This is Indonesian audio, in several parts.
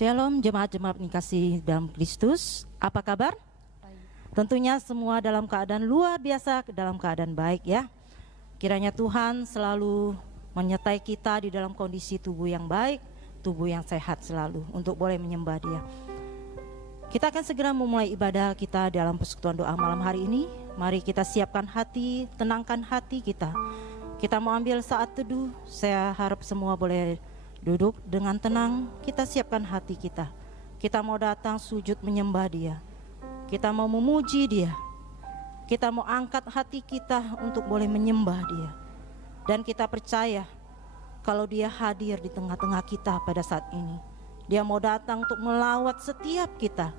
Shalom jemaat-jemaat yang kasih dalam Kristus. Apa kabar? Baik. Tentunya semua dalam keadaan luar biasa, dalam keadaan baik ya. Kiranya Tuhan selalu menyertai kita di dalam kondisi tubuh yang baik, tubuh yang sehat selalu untuk boleh menyembah Dia. Kita akan segera memulai ibadah kita dalam persekutuan doa malam hari ini. Mari kita siapkan hati, tenangkan hati kita. Kita mau ambil saat teduh. Saya harap semua boleh duduk dengan tenang. Kita siapkan hati kita. Kita mau datang sujud menyembah Dia. Kita mau memuji Dia. Kita mau angkat hati kita untuk boleh menyembah Dia. Dan kita percaya kalau Dia hadir di tengah-tengah kita pada saat ini. Dia mau datang untuk melawat setiap kita.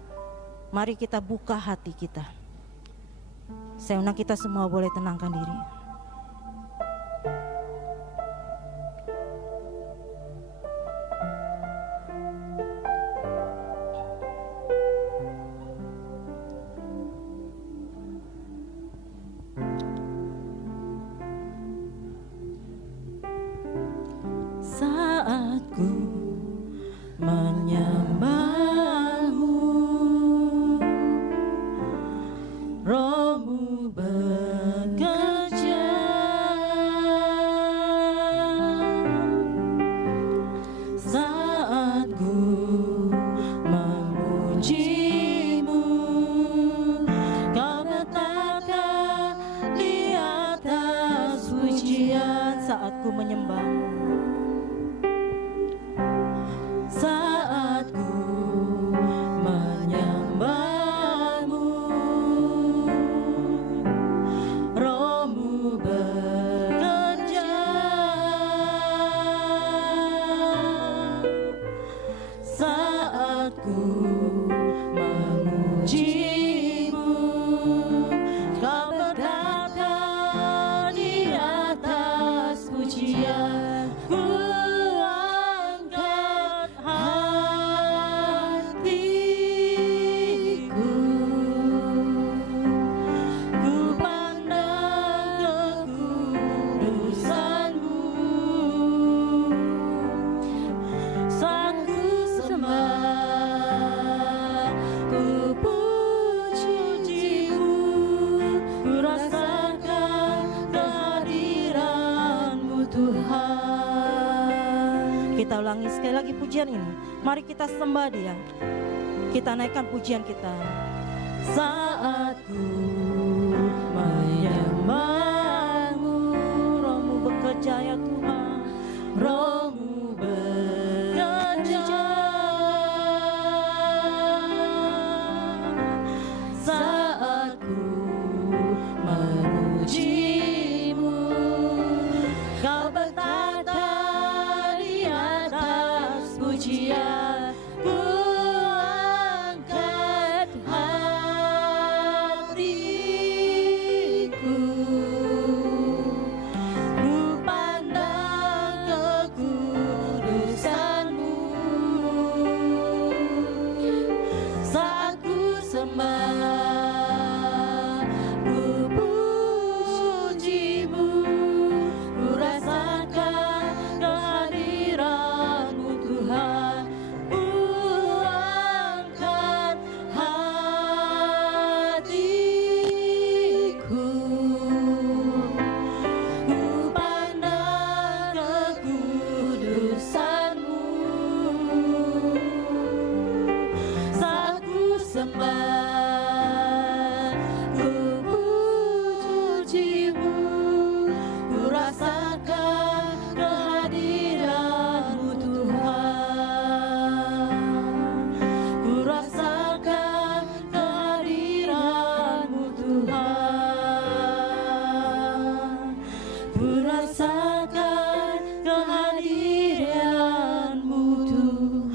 Mari kita buka hati kita. Saya undang kita semua boleh tenangkan diri. Saat ku menyembah-Mu, Roh-Mu bekerja. Saat ku memuji-Mu, Kau bertata di atas pujian. Saat ku menyembah-Mu, saat ku menyembah-Mu, Roh-Mu bekerja. Saat ku memuji-Mu, Kau bertata di atas pujian. Ku angkat hatiku, ku pandang kekudusan-Mu. Saat ku sembah, ku puji-Mu, ku rasakan kehadiran-Mu Tuhan. Kita ulangi sekali lagi pujian ini. Mari kita sembah Dia. Kita naikkan pujian kita. Saat ku menyembah-Mu, Roh-Mu bekerja ya Tuhan. Roh-Mu bekerja. Saat ku memuji-Mu, Kau bertata di atas pujian. Ku angkat hatiku, ku pandang kekudusan-Mu. Saat ku sembah, ku puji-Mu, ku rasakan kehadiran-Mu Tuhan. Ku angkat hatiku, ku pandang kekudusan-Mu. Saat ku sembah, ku puji-Mu, ku rasakan kehadiran-Mu Tuhan. Ku rasakan kehadiran-Mu Tuhan. Ku rasakan kehadiran-Mu Tuhan.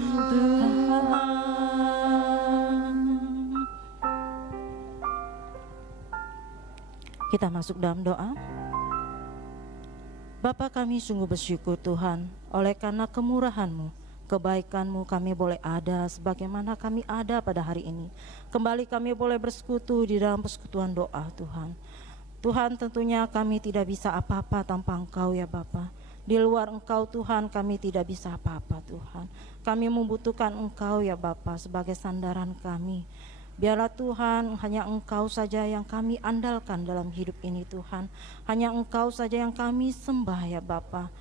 Kita masuk dalam doa. Bapa, kami sungguh bersyukur Tuhan, oleh karena kemurahan-Mu, kebaikan-Mu kami boleh ada sebagaimana kami ada pada hari ini. Kembali kami boleh bersekutu di dalam persekutuan doa Tuhan. Tuhan, tentunya kami tidak bisa apa-apa tanpa Engkau ya Bapa. Di luar Engkau Tuhan kami tidak bisa apa-apa Tuhan. Kami membutuhkan Engkau ya Bapa sebagai sandaran kami. Biarlah Tuhan hanya Engkau saja yang kami andalkan dalam hidup ini Tuhan. Hanya Engkau saja yang kami sembah ya Bapa.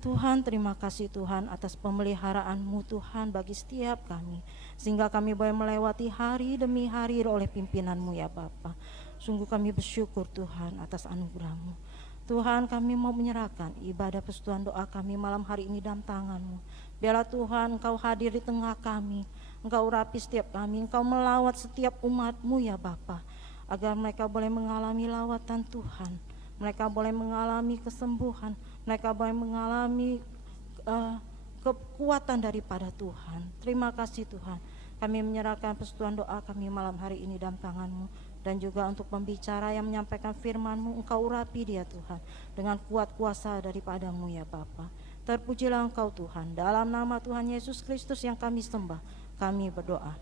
Tuhan, terima kasih Tuhan atas pemeliharaan-Mu Tuhan bagi setiap kami. Sehingga kami boleh melewati hari demi hari oleh pimpinan-Mu ya Bapa. Sungguh kami bersyukur Tuhan atas anugerah-Mu. Tuhan, kami mau menyerahkan ibadah persekutuan doa kami malam hari ini dalam tangan-Mu. Biarlah Tuhan Engkau hadir di tengah kami, Engkau urapi setiap kami, Engkau melawat setiap umat-Mu ya Bapa, agar mereka boleh mengalami lawatan Tuhan, mereka boleh mengalami kesembuhan, mereka boleh mengalami kekuatan daripada Tuhan. Terima kasih Tuhan, kami menyerahkan persekutuan doa kami malam hari ini dalam tangan-Mu. Dan juga untuk pembicara yang menyampaikan firman-Mu, Engkau urapi dia Tuhan dengan kuat kuasa daripada-Mu ya Bapa. Terpujilah Engkau Tuhan, dalam nama Tuhan Yesus Kristus yang kami sembah, kami berdoa.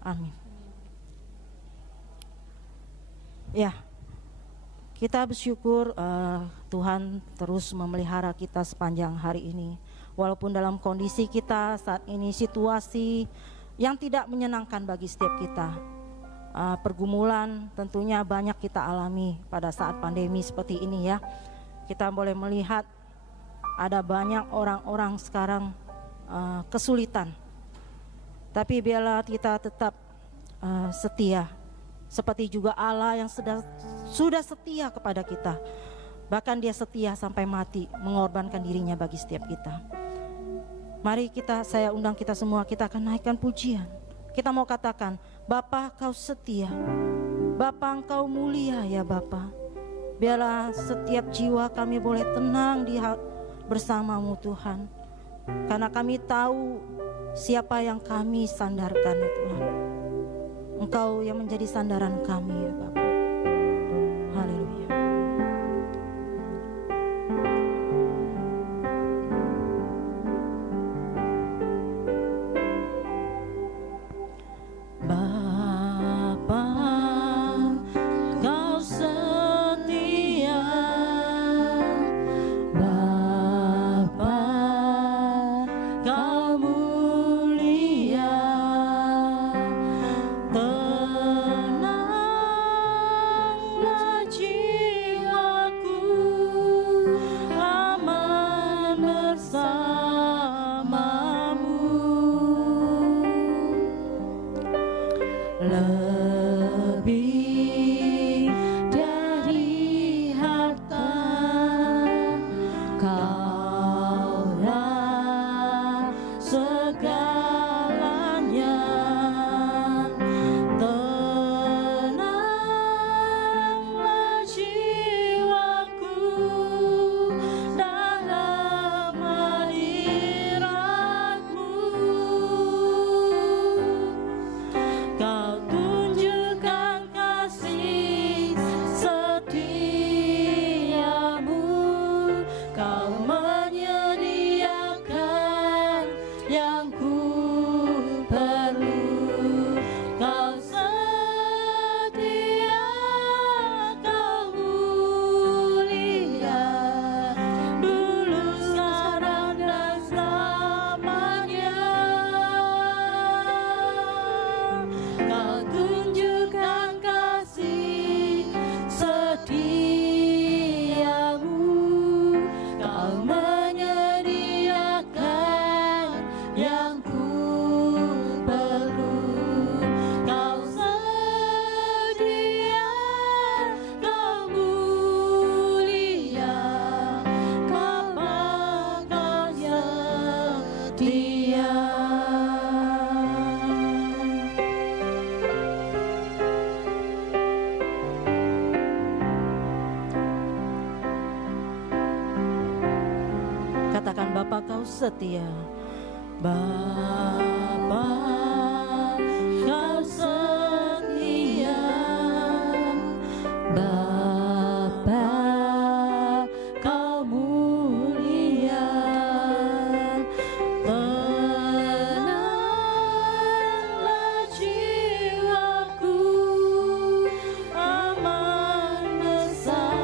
Amin. Ya, kita bersyukur Tuhan terus memelihara kita sepanjang hari ini. Walaupun dalam kondisi kita saat ini situasi yang tidak menyenangkan bagi setiap kita. Pergumulan tentunya banyak kita alami pada saat pandemi seperti ini ya. Kita boleh melihat ada banyak orang-orang sekarang kesulitan. Tapi biarlah kita tetap setia, seperti juga Allah yang sudah setia kepada kita. Bahkan dia setia sampai mati, mengorbankan dirinya bagi setiap kita. Mari saya undang kita semua, kita akan naikkan pujian. Kita mau katakan, Bapa Kau setia, Bapa Engkau mulia ya Bapa. Biarlah setiap jiwa kami boleh tenang bersama-Mu Tuhan. Karena kami tahu siapa yang kami sandarkan ya Tuhan. Engkau yang menjadi sandaran kami ya Bapa. Haleluya. Katakan, Bapa Kau setia, Bapa Kau setia, Bapa Kau mulia, tenanglah jiwaku, aman bersamamu.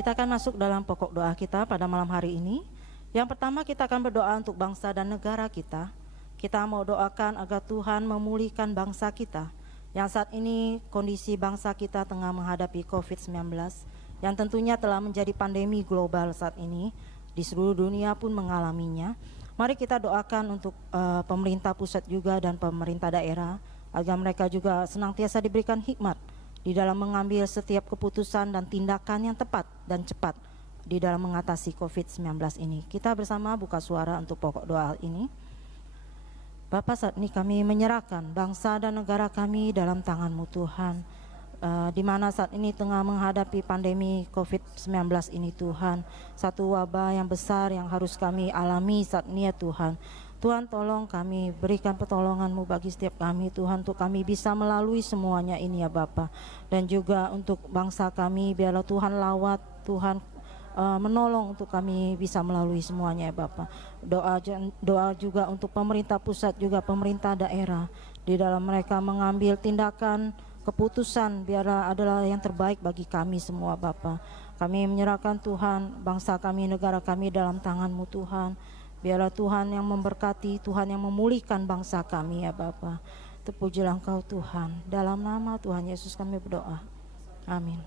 Kita akan masuk dalam pokok doa kita pada malam hari ini. Yang pertama, kita akan berdoa untuk bangsa dan negara kita. Kita mau doakan agar Tuhan memulihkan bangsa kita, yang saat ini kondisi bangsa kita tengah menghadapi COVID-19, yang tentunya telah menjadi pandemi global saat ini. Di seluruh dunia pun mengalaminya. Mari kita doakan untuk pemerintah pusat juga dan pemerintah daerah, agar mereka juga senantiasa diberikan hikmat di dalam mengambil setiap keputusan dan tindakan yang tepat dan cepat di dalam mengatasi COVID-19 ini. Kita bersama buka suara untuk pokok doa ini. Bapa, saat ini kami menyerahkan bangsa dan negara kami dalam tangan-Mu Tuhan, di mana saat ini tengah menghadapi pandemi COVID-19 ini Tuhan, satu wabah yang besar yang harus kami alami saat ini ya Tuhan. Tuhan, tolong kami, berikan pertolongan-Mu bagi setiap kami Tuhan, untuk kami bisa melalui semuanya ini ya Bapa. Dan juga untuk bangsa kami, biarlah Tuhan lawat, Tuhan menolong untuk kami bisa melalui semuanya ya Bapa. Doa juga untuk pemerintah pusat juga pemerintah daerah, di dalam mereka mengambil tindakan keputusan biarlah adalah yang terbaik bagi kami semua Bapa. Kami menyerahkan Tuhan bangsa kami, negara kami dalam tangan-Mu Tuhan. Biarlah Tuhan yang memberkati, Tuhan yang memulihkan bangsa kami ya Bapa. Terpujilah Engkau Tuhan. Dalam nama Tuhan Yesus kami berdoa. Amin.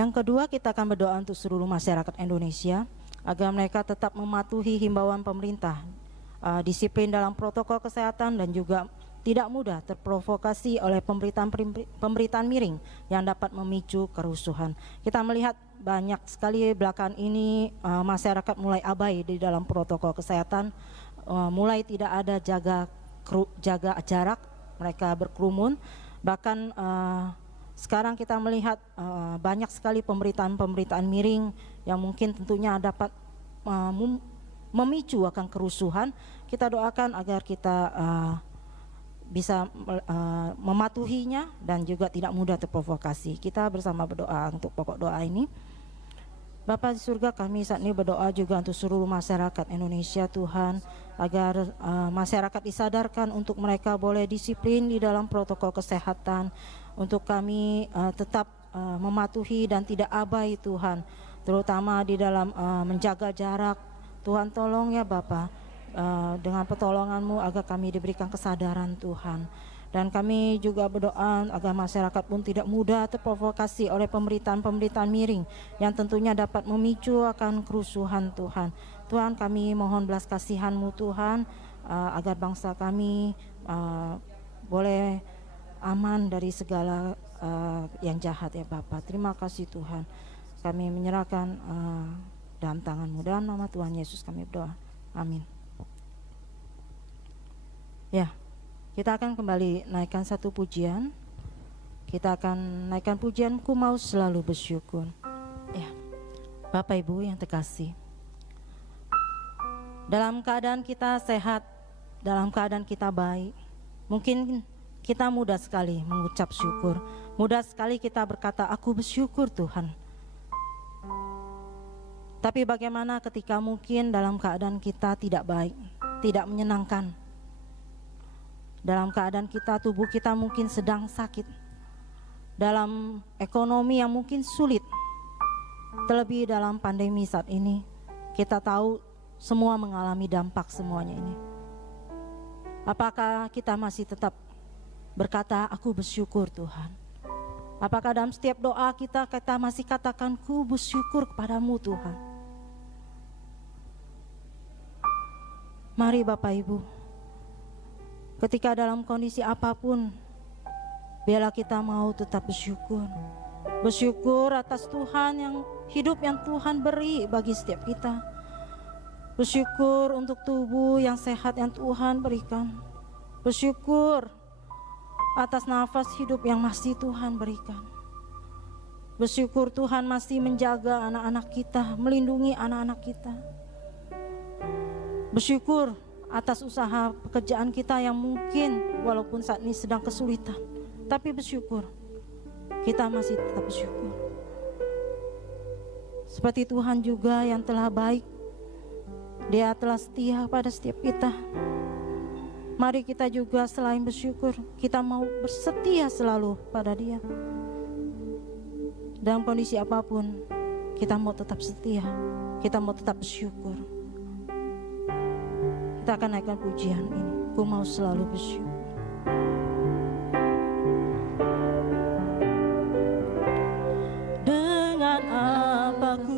Yang kedua, kita akan berdoa untuk seluruh masyarakat Indonesia agar mereka tetap mematuhi himbauan pemerintah, disiplin dalam protokol kesehatan, dan juga tidak mudah terprovokasi oleh pemberitaan miring yang dapat memicu kerusuhan. Kita melihat banyak sekali belakangan ini masyarakat mulai abai di dalam protokol kesehatan, mulai tidak ada jaga jarak, mereka berkerumun, bahkan sekarang kita melihat banyak sekali pemberitaan miring yang mungkin tentunya dapat memicu akan kerusuhan. Kita doakan agar kita bisa mematuhinya dan juga tidak mudah terprovokasi. Kita bersama berdoa untuk pokok doa ini. Bapa di surga, kami saat ini berdoa juga untuk seluruh masyarakat Indonesia Tuhan, agar masyarakat disadarkan untuk mereka boleh disiplin di dalam protokol kesehatan, untuk kami tetap mematuhi dan tidak abai Tuhan, terutama di dalam menjaga jarak. Tuhan tolong ya Bapa, dengan pertolongan-Mu agar kami diberikan kesadaran Tuhan. Dan kami juga berdoa agar masyarakat pun tidak mudah terprovokasi oleh pemberitaan miring yang tentunya dapat memicu akan kerusuhan Tuhan. Tuhan, kami mohon belas kasihan-Mu Tuhan, agar bangsa kami boleh aman dari segala yang jahat ya Bapa. Terima kasih Tuhan. Kami menyerahkan dalam tangan-Mu, dalam nama Tuhan Yesus kami berdoa. Amin. Ya, kita akan kembali naikkan satu pujian. Kita akan naikkan pujian Ku Mau Selalu Bersyukur. Ya, Bapak Ibu yang terkasih, dalam keadaan kita sehat, dalam keadaan kita baik, mungkin kita mudah sekali mengucap syukur, mudah sekali kita berkata aku bersyukur Tuhan. Tapi bagaimana ketika mungkin dalam keadaan kita tidak baik, tidak menyenangkan, dalam keadaan kita, tubuh kita mungkin sedang sakit, dalam ekonomi yang mungkin sulit, terlebih dalam pandemi saat ini, kita tahu semua mengalami dampak semuanya ini. Apakah kita masih tetap berkata aku bersyukur Tuhan? Apakah dalam setiap doa kita masih katakan ku bersyukur kepadamu Tuhan? Mari Bapak Ibu, ketika dalam kondisi apapun, biarlah kita mau tetap bersyukur. Bersyukur atas Tuhan yang hidup yang Tuhan beri bagi setiap kita. Bersyukur untuk tubuh yang sehat yang Tuhan berikan. Bersyukur atas nafas hidup yang masih Tuhan berikan. Bersyukur Tuhan masih menjaga anak-anak kita, melindungi anak-anak kita. Bersyukur atas usaha pekerjaan kita yang mungkin walaupun saat ini sedang kesulitan, tapi bersyukur, kita masih tetap bersyukur. Seperti Tuhan juga yang telah baik, Dia telah setia pada setiap kita. Mari kita juga selain bersyukur, kita mau bersetia selalu pada Dia. Dalam kondisi apapun, kita mau tetap setia, kita mau tetap bersyukur. Kita akan naikkan pujian ini. Ku mau selalu bersyukur. Dengan apa ku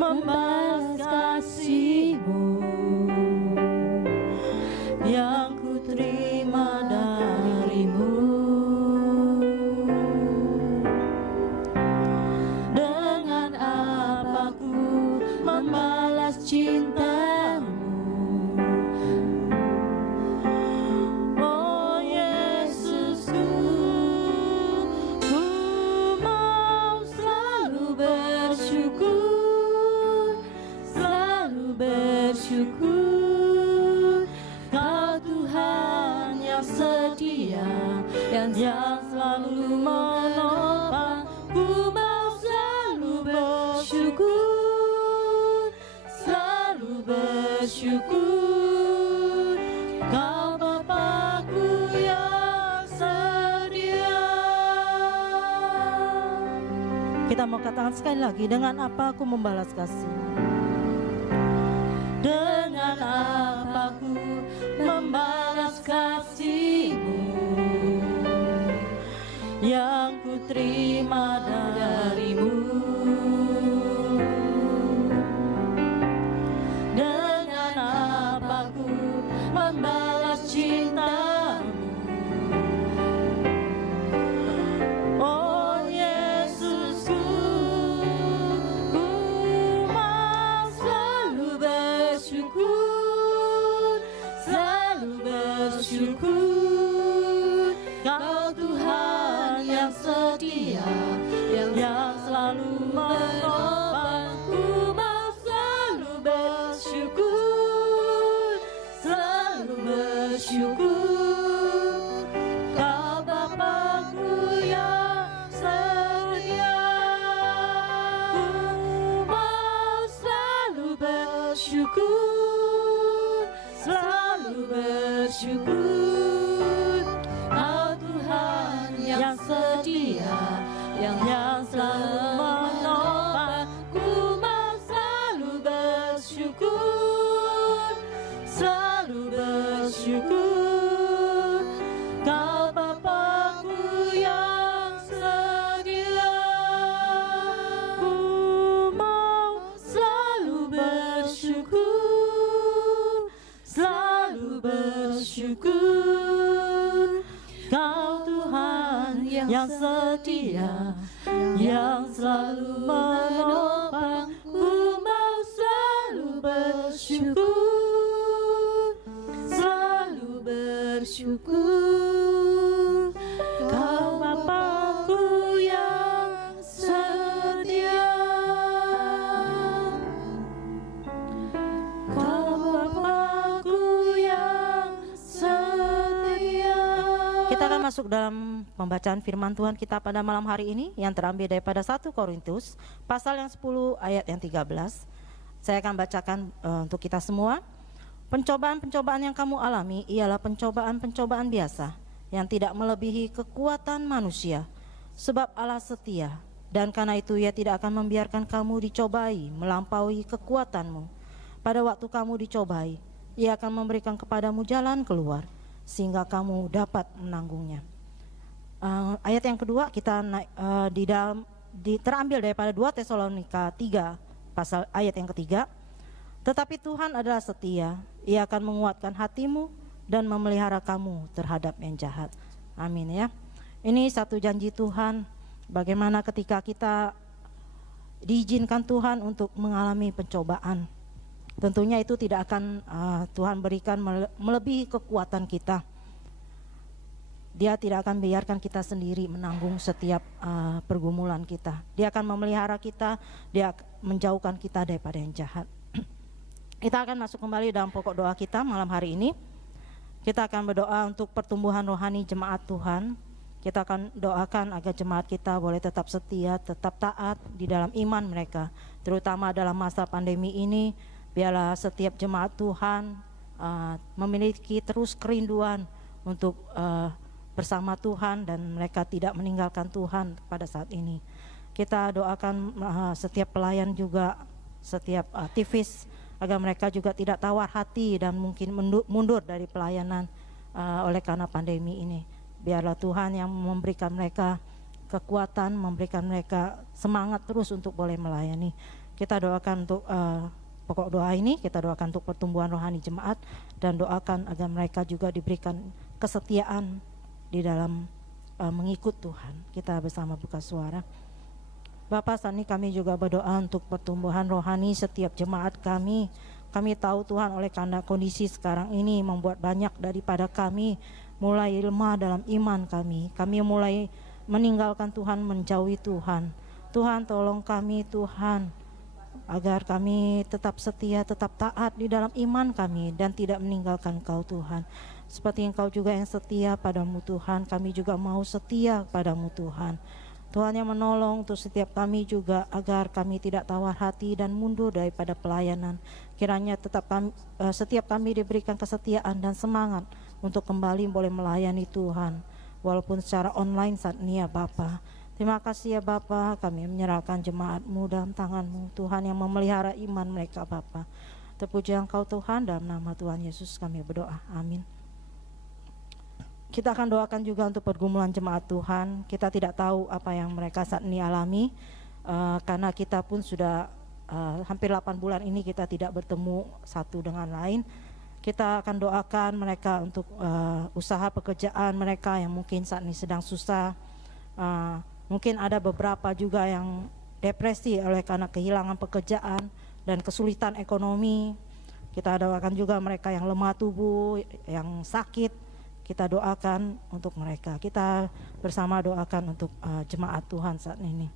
membalas kasih-Mu yang ku terima dari-Mu. Dengan apa ku membalas cinta-Mu. Oh Yesusku, ku mau selalu bersyukur, selalu bersyukur. Kau Tuhan yang setia, yang selalu menopang. Ku mau selalu bersyukur, selalu bersyukur. Kau Bapa-Ku yang setia. Kita mau katakan sekali lagi, dengan apa aku membalas kasih? Dengan apa ku membalas kasih-Mu yang ku terima dari-Mu. Dengan apa ku membalas cinta-Mu. Oh Yesusku, ku mau selalu bersyukur, selalu bersyukur. Kau Tuhan yang setia, yang selalu menopang. Ku mau selalu bersyukur, selalu bersyukur. Kau Bapa-Ku yang setia. Ku mau selalu bersyukur, selalu bersyukur. Kau Tuhan yang setia, yang selalu menopang. Ku mau selalu bersyukur, selalu bersyukur. Kau Bapa-Ku yang setia. Ku mau selalu bersyukur, selalu bersyukur. Kau Tuhan yang setia, yang selalu menopang. Ku mau selalu bersyukur, selalu bersyukur. Kau Bapa-Ku yang setia. Kau Bapa-Ku yang setia. Kita akan masuk dalam pembacaan firman Tuhan kita pada malam hari ini yang terambil daripada 1 Korintus pasal yang 10 ayat yang 13. Saya akan bacakan untuk kita semua. Pencobaan-pencobaan yang kamu alami ialah pencobaan-pencobaan biasa yang tidak melebihi kekuatan manusia, sebab Allah setia, dan karena itu Ia tidak akan membiarkan kamu dicobai melampaui kekuatanmu. Pada waktu kamu dicobai, Ia akan memberikan kepadamu jalan keluar sehingga kamu dapat menanggungnya. Ayat yang kedua kita terambil daripada 2 Tesalonika 3 pasal ayat yang ketiga. Tetapi Tuhan adalah setia, Ia akan menguatkan hatimu dan memelihara kamu terhadap yang jahat. Amin ya. Ini satu janji Tuhan, bagaimana ketika kita diizinkan Tuhan untuk mengalami pencobaan. Tentunya itu tidak akan Tuhan berikan melebihi kekuatan kita. Dia tidak akan biarkan kita sendiri menanggung setiap pergumulan kita. Dia akan memelihara kita, Dia menjauhkan kita daripada yang jahat. Kita akan masuk kembali dalam pokok doa kita malam hari ini. Kita akan berdoa untuk pertumbuhan rohani jemaat Tuhan. Kita akan doakan agar jemaat kita boleh tetap setia, tetap taat di dalam iman mereka. Terutama dalam masa pandemi ini, biarlah setiap jemaat Tuhan memiliki terus kerinduan untuk bersama Tuhan, dan mereka tidak meninggalkan Tuhan pada saat ini. Kita doakan setiap pelayan juga, setiap aktivis, agar mereka juga tidak tawar hati dan mungkin mundur dari pelayanan oleh karena pandemi ini. Biarlah Tuhan yang memberikan mereka kekuatan, memberikan mereka semangat terus untuk boleh melayani. Kita doakan untuk pokok doa ini, kita doakan untuk pertumbuhan rohani jemaat, dan doakan agar mereka juga diberikan kesetiaan di dalam mengikut Tuhan. Kita bersama buka suara. Bapa, saat ini kami juga berdoa untuk pertumbuhan rohani setiap jemaat kami. Kami tahu Tuhan, oleh karena kondisi sekarang ini membuat banyak daripada kami mulai lemah dalam iman kami. Kami mulai meninggalkan Tuhan, menjauhi Tuhan. Tuhan, tolong kami Tuhan, agar kami tetap setia, tetap taat di dalam iman kami, dan tidak meninggalkan Engkau Tuhan. Seperti Engkau juga yang setia padamu Tuhan, kami juga mau setia padamu Tuhan. Tuhan yang menolong untuk setiap kami juga, agar kami tidak tawar hati dan mundur daripada pelayanan. Kiranya setiap kami diberikan kesetiaan dan semangat untuk kembali boleh melayani Tuhan, walaupun secara online saat ini ya Bapa. Terima kasih ya Bapa, kami menyerahkan jemaat-Mu dalam tangan-Mu Tuhan, yang memelihara iman mereka Bapa. Terpuji Engkau Tuhan, dalam nama Tuhan Yesus kami berdoa, amin. Kita akan doakan juga untuk pergumulan jemaat Tuhan. Kita tidak tahu apa yang mereka saat ini alami, karena kita pun sudah hampir 8 bulan ini kita tidak bertemu satu dengan lain. Kita akan doakan mereka untuk usaha pekerjaan mereka yang mungkin saat ini sedang susah. Mungkin ada beberapa juga yang depresi oleh karena kehilangan pekerjaan dan kesulitan ekonomi. Kita doakan juga mereka yang lemah tubuh, yang sakit. Kita doakan untuk mereka. Kita bersama doakan untuk jemaat Tuhan saat ini.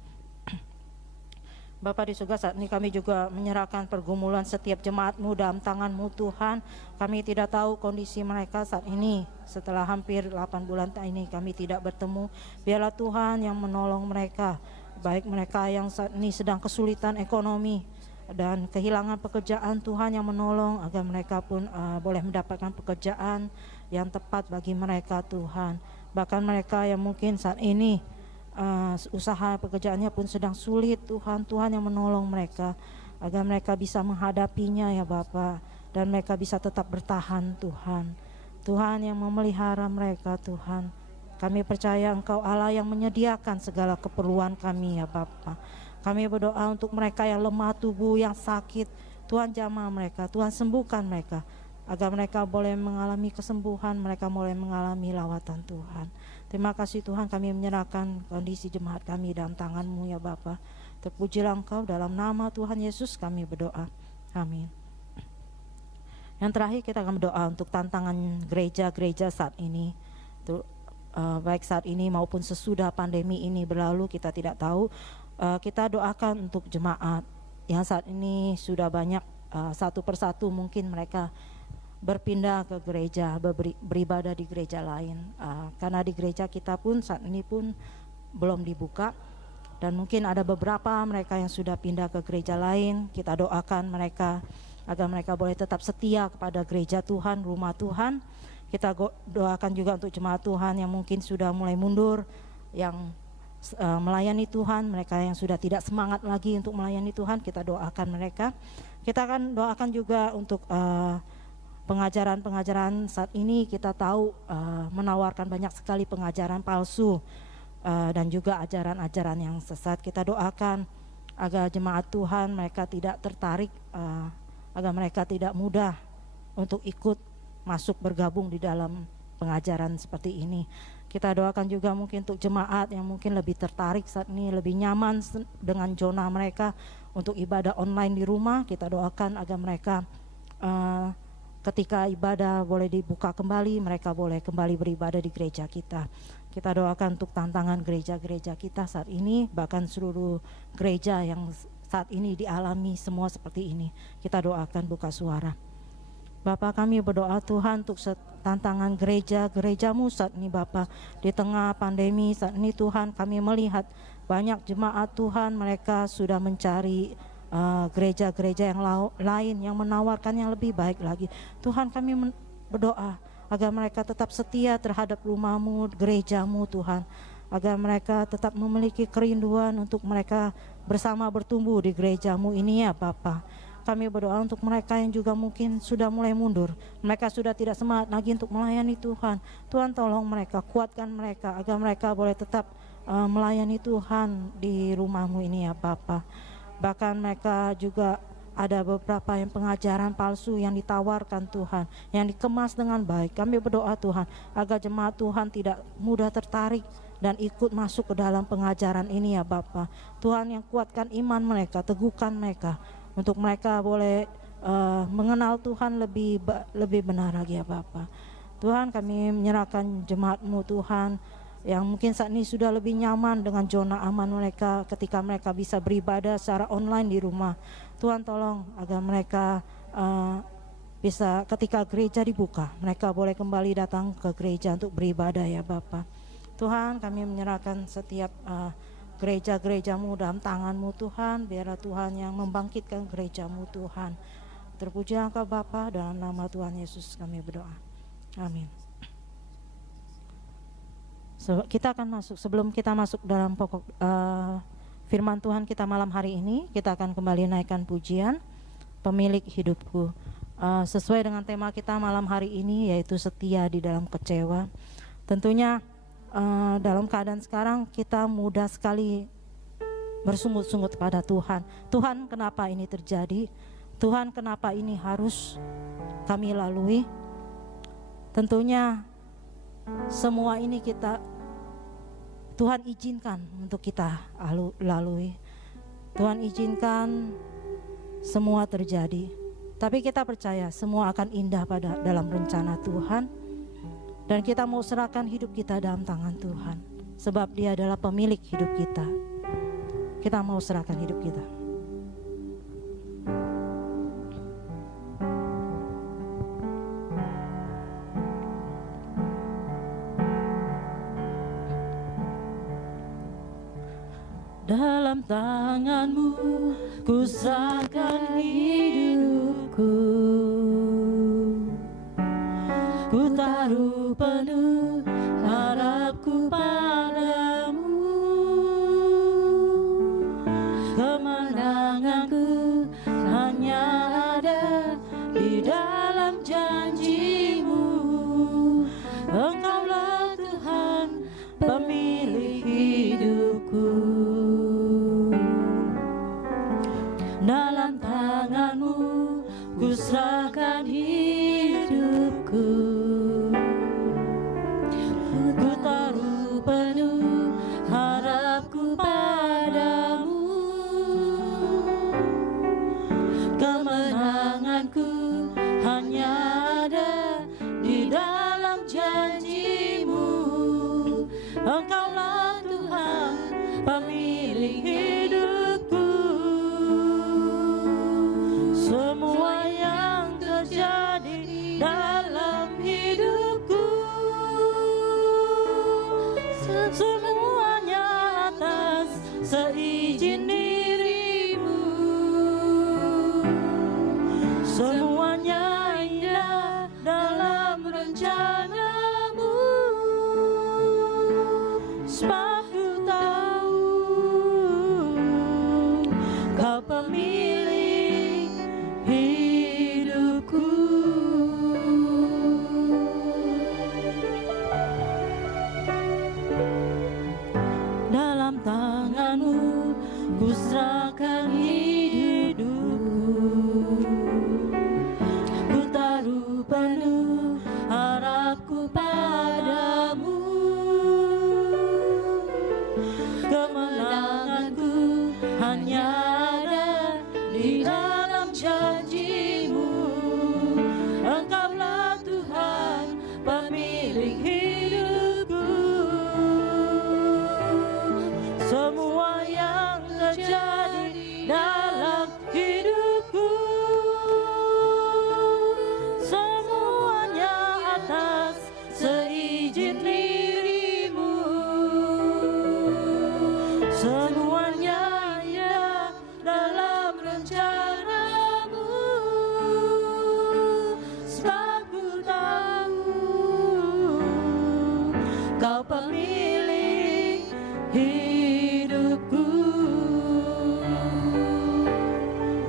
Bapa di surga, saat ini kami juga menyerahkan pergumulan setiap jemaat-Mu dalam tangan-Mu Tuhan. Kami tidak tahu kondisi mereka saat ini. Setelah hampir 8 bulan ini kami tidak bertemu. Biarlah Tuhan yang menolong mereka, baik mereka yang saat ini sedang kesulitan ekonomi dan kehilangan pekerjaan, Tuhan yang menolong agar mereka pun boleh mendapatkan pekerjaan yang tepat bagi mereka Tuhan. Bahkan mereka yang mungkin saat ini usaha pekerjaannya pun sedang sulit, Tuhan yang menolong mereka agar mereka bisa menghadapinya ya Bapa, dan mereka bisa tetap bertahan Tuhan yang memelihara mereka Tuhan. Kami percaya Engkau Allah yang menyediakan segala keperluan kami ya Bapa. Kami berdoa untuk mereka yang lemah tubuh, yang sakit, Tuhan jamah mereka, Tuhan sembuhkan mereka, agar mereka boleh mengalami kesembuhan, mereka boleh mengalami lawatan Tuhan. Terima kasih Tuhan, kami menyerahkan kondisi jemaat kami dalam tangan-Mu ya Bapa. Terpujilah Engkau, dalam nama Tuhan Yesus kami berdoa, amin. Yang terakhir kita akan berdoa untuk tantangan gereja-gereja saat ini, baik saat ini maupun sesudah pandemi ini berlalu, kita tidak tahu. Kita doakan untuk jemaat yang saat ini sudah banyak satu persatu mungkin mereka berpindah ke gereja, beribadah di gereja lain, karena di gereja kita pun saat ini pun belum dibuka, dan mungkin ada beberapa mereka yang sudah pindah ke gereja lain. Kita doakan mereka agar mereka boleh tetap setia kepada gereja Tuhan, rumah Tuhan. Kita doakan juga untuk jemaat Tuhan yang mungkin sudah mulai mundur, yang melayani Tuhan, mereka yang sudah tidak semangat lagi untuk melayani Tuhan, kita doakan mereka. Kita akan doakan juga untuk pengajaran-pengajaran saat ini. Kita tahu menawarkan banyak sekali pengajaran palsu dan juga ajaran-ajaran yang sesat. Kita doakan agar jemaat Tuhan mereka tidak tertarik, agar mereka tidak mudah untuk ikut masuk bergabung di dalam pengajaran seperti ini. Kita doakan juga mungkin untuk jemaat yang mungkin lebih tertarik saat ini, lebih nyaman dengan zona mereka untuk ibadah online di rumah. Kita doakan agar mereka ketika ibadah boleh dibuka kembali, mereka boleh kembali beribadah di gereja kita. Kita doakan untuk tantangan gereja-gereja kita saat ini, bahkan seluruh gereja yang saat ini dialami semua seperti ini. Kita doakan, buka suara. Bapa, kami berdoa Tuhan untuk tantangan gereja-gereja-Mu saat ini Bapa. Di tengah pandemi saat ini Tuhan, kami melihat banyak jemaat Tuhan, mereka sudah mencari gereja-gereja yang lain yang menawarkan yang lebih baik lagi. Tuhan, kami berdoa agar mereka tetap setia terhadap rumah-Mu, gereja-Mu Tuhan, agar mereka tetap memiliki kerinduan untuk mereka bersama bertumbuh di gereja-Mu ini ya Bapa. Kami berdoa untuk mereka yang juga mungkin sudah mulai mundur, mereka sudah tidak semangat lagi untuk melayani Tuhan. Tuhan, tolong mereka, kuatkan mereka agar mereka boleh tetap melayani Tuhan di rumah-Mu ini ya Bapa. Bahkan mereka juga ada beberapa yang pengajaran palsu yang ditawarkan Tuhan, yang dikemas dengan baik. Kami berdoa Tuhan agar jemaat Tuhan tidak mudah tertarik dan ikut masuk ke dalam pengajaran ini ya Bapa. Tuhan, yang kuatkan iman mereka, teguhkan mereka untuk mereka boleh mengenal Tuhan lebih benar lagi ya Bapa. Tuhan, kami menyerahkan jemaat-Mu Tuhan yang mungkin saat ini sudah lebih nyaman dengan zona aman mereka ketika mereka bisa beribadah secara online di rumah. Tuhan, tolong agar mereka bisa ketika gereja dibuka, mereka boleh kembali datang ke gereja untuk beribadah ya Bapa. Tuhan, kami menyerahkan setiap gereja-gereja-Mu dalam tangan-Mu Tuhan. Biarlah Tuhan yang membangkitkan gereja-Mu Tuhan. Terpuji Engkau Bapa, dalam nama Tuhan Yesus kami berdoa. Amin. Kita akan masuk, sebelum kita masuk dalam pokok firman Tuhan kita malam hari ini, kita akan kembali naikkan pujian Pemilik Hidupku. Sesuai dengan tema kita malam hari ini, yaitu setia di dalam kecewa. Tentunya dalam keadaan sekarang kita mudah sekali bersungut-sungut pada Tuhan. Tuhan, kenapa ini terjadi? Tuhan, kenapa ini harus kami lalui? Tentunya semua ini Tuhan izinkan untuk kita lalui. Tuhan izinkan semua terjadi. Tapi kita percaya semua akan indah dalam rencana Tuhan. Dan kita mau serahkan hidup kita dalam tangan Tuhan. Sebab Dia adalah pemilik hidup kita. Kita mau serahkan hidup kita. Dalam tangan-Mu ku serahkan hidupku, ku taruh penuh harapku padamu. Kemenanganku hanya ada di dalam janji-Mu. Engkaulah Tuhan pemilik hidupku. Dalam tangan-Mu ku serahkan hidupku, ku taruh penuh harapku padamu. Kemenanganku hanya ada di dalam janji-Mu. Engkaulah Tuhan pemilik hidupku. Semua yang terjadi dalam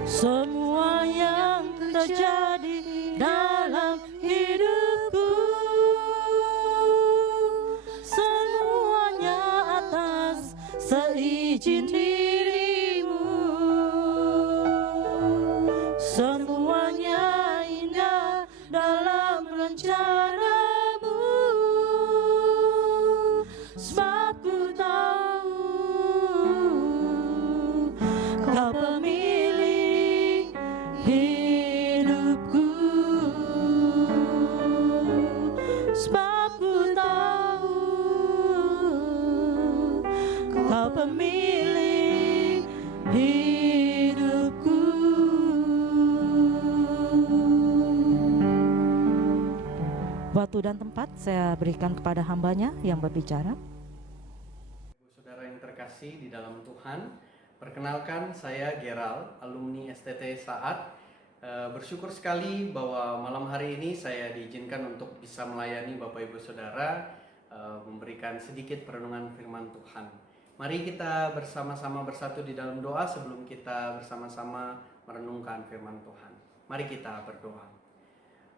Semua yang terjadi dalam hidupku, semuanya atas seizin dirimu. Semuanya indah dalam rencanamu, sebab ku tahu Kau pemilik hidupku. Sebab ku tahu Kau pemilik hidupku. Waktu dan tempat saya berikan kepada hambanya yang berbicara. Saudara yang terkasih di dalam Tuhan, perkenalkan saya Gerald, alumni STT Saat. Bersyukur sekali bahwa malam hari ini saya diizinkan untuk bisa melayani Bapak Ibu Saudara, memberikan sedikit perenungan firman Tuhan. Mari kita bersama-sama bersatu di dalam doa sebelum kita bersama-sama merenungkan firman Tuhan. Mari kita berdoa.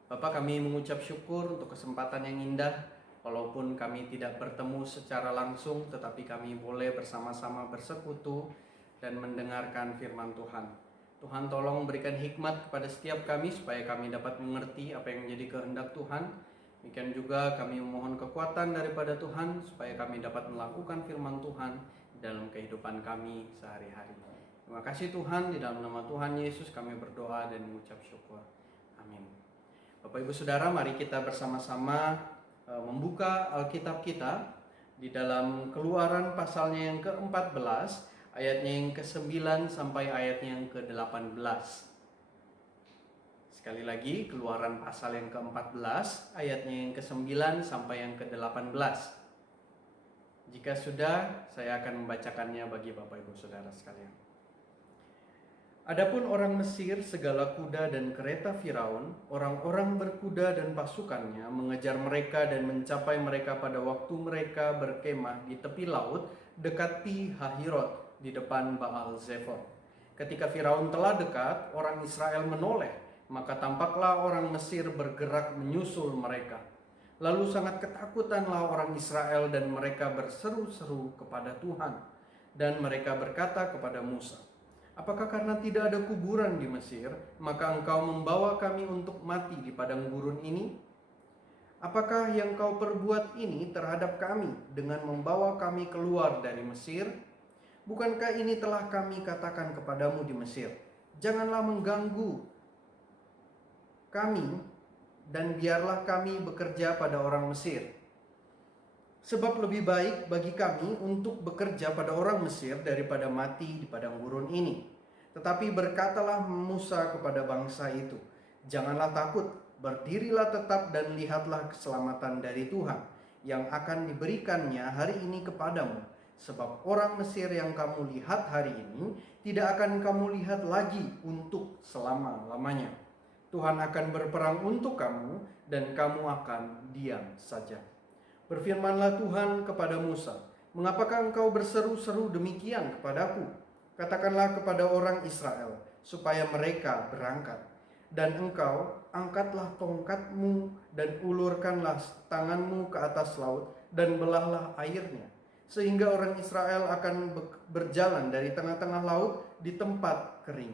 Bapak, kami mengucap syukur untuk kesempatan yang indah. Walaupun kami tidak bertemu secara langsung, tetapi kami boleh bersama-sama bersekutu dan mendengarkan firman Tuhan. Tuhan, tolong berikan hikmat kepada setiap kami supaya kami dapat mengerti apa yang menjadi kehendak Tuhan. Demikian juga kami memohon kekuatan daripada Tuhan supaya kami dapat melakukan firman Tuhan dalam kehidupan kami sehari-hari. Terima kasih Tuhan, di dalam nama Tuhan Yesus kami berdoa dan mengucap syukur. Amin. Bapak Ibu Saudara, mari kita bersama-sama membuka Alkitab kita di dalam Keluaran pasalnya yang ke-14, ayatnya yang ke-9 sampai ayatnya yang ke-18. Sekali lagi, Keluaran pasal yang ke-14, ayatnya yang ke-9 sampai yang ke-18. Jika sudah, saya akan membacakannya bagi Bapak Ibu Saudara sekalian. Adapun orang Mesir, segala kuda dan kereta Firaun, orang-orang berkuda dan pasukannya mengejar mereka dan mencapai mereka pada waktu mereka berkemah di tepi laut dekat Pi Hahirot di depan Baal Zephon. Ketika Firaun telah dekat, orang Israel menoleh, maka tampaklah orang Mesir bergerak menyusul mereka. Lalu sangat ketakutanlah orang Israel dan mereka berseru-seru kepada Tuhan. Dan mereka berkata kepada Musa, "Apakah karena tidak ada kuburan di Mesir, maka engkau membawa kami untuk mati di padang gurun ini? Apakah yang kau perbuat ini terhadap kami dengan membawa kami keluar dari Mesir? Bukankah ini telah kami katakan kepadamu di Mesir, janganlah mengganggu kami dan biarlah kami bekerja pada orang Mesir. Sebab lebih baik bagi kami untuk bekerja pada orang Mesir daripada mati di padang gurun ini." Tetapi berkatalah Musa kepada bangsa itu, "Janganlah takut, berdirilah tetap dan lihatlah keselamatan dari Tuhan yang akan diberikannya hari ini kepadamu. Sebab orang Mesir yang kamu lihat hari ini tidak akan kamu lihat lagi untuk selama-lamanya. Tuhan akan berperang untuk kamu dan kamu akan diam saja." Berfirmanlah Tuhan kepada Musa, "Mengapakah engkau berseru-seru demikian kepadaku? Katakanlah kepada orang Israel, supaya mereka berangkat. Dan engkau angkatlah tongkatmu dan ulurkanlah tanganmu ke atas laut dan belahlah airnya. Sehingga orang Israel akan berjalan dari tengah-tengah laut di tempat kering.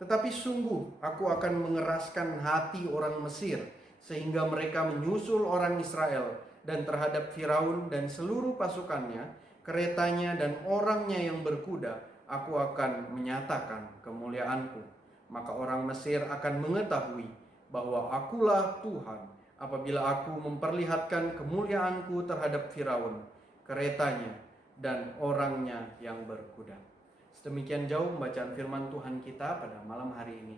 Tetapi sungguh aku akan mengeraskan hati orang Mesir, sehingga mereka menyusul orang Israel, dan terhadap Firaun dan seluruh pasukannya, keretanya dan orangnya yang berkuda, aku akan menyatakan kemuliaanku. Maka orang Mesir akan mengetahui bahwa akulah Tuhan apabila aku memperlihatkan kemuliaanku terhadap Firaun, keretanya, dan orangnya yang berkuda." Sedemikian jauh pembacaan firman Tuhan kita pada malam hari ini.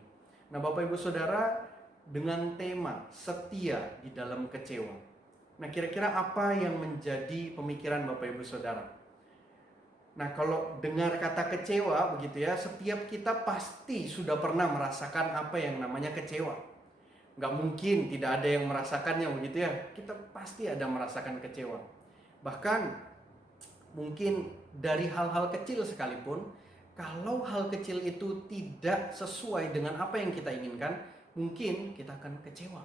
Nah, Bapak Ibu Saudara, dengan tema setia di dalam kecewa. Nah, kira-kira apa yang menjadi pemikiran Bapak Ibu Saudara? Nah, kalau dengar kata kecewa begitu ya, setiap kita pasti sudah pernah merasakan apa yang namanya kecewa. Nggak mungkin tidak ada yang merasakannya begitu ya. Kita pasti ada merasakan kecewa. Bahkan mungkin dari hal-hal kecil sekalipun, Kalau hal kecil itu tidak sesuai dengan apa yang kita inginkan, mungkin kita akan kecewa.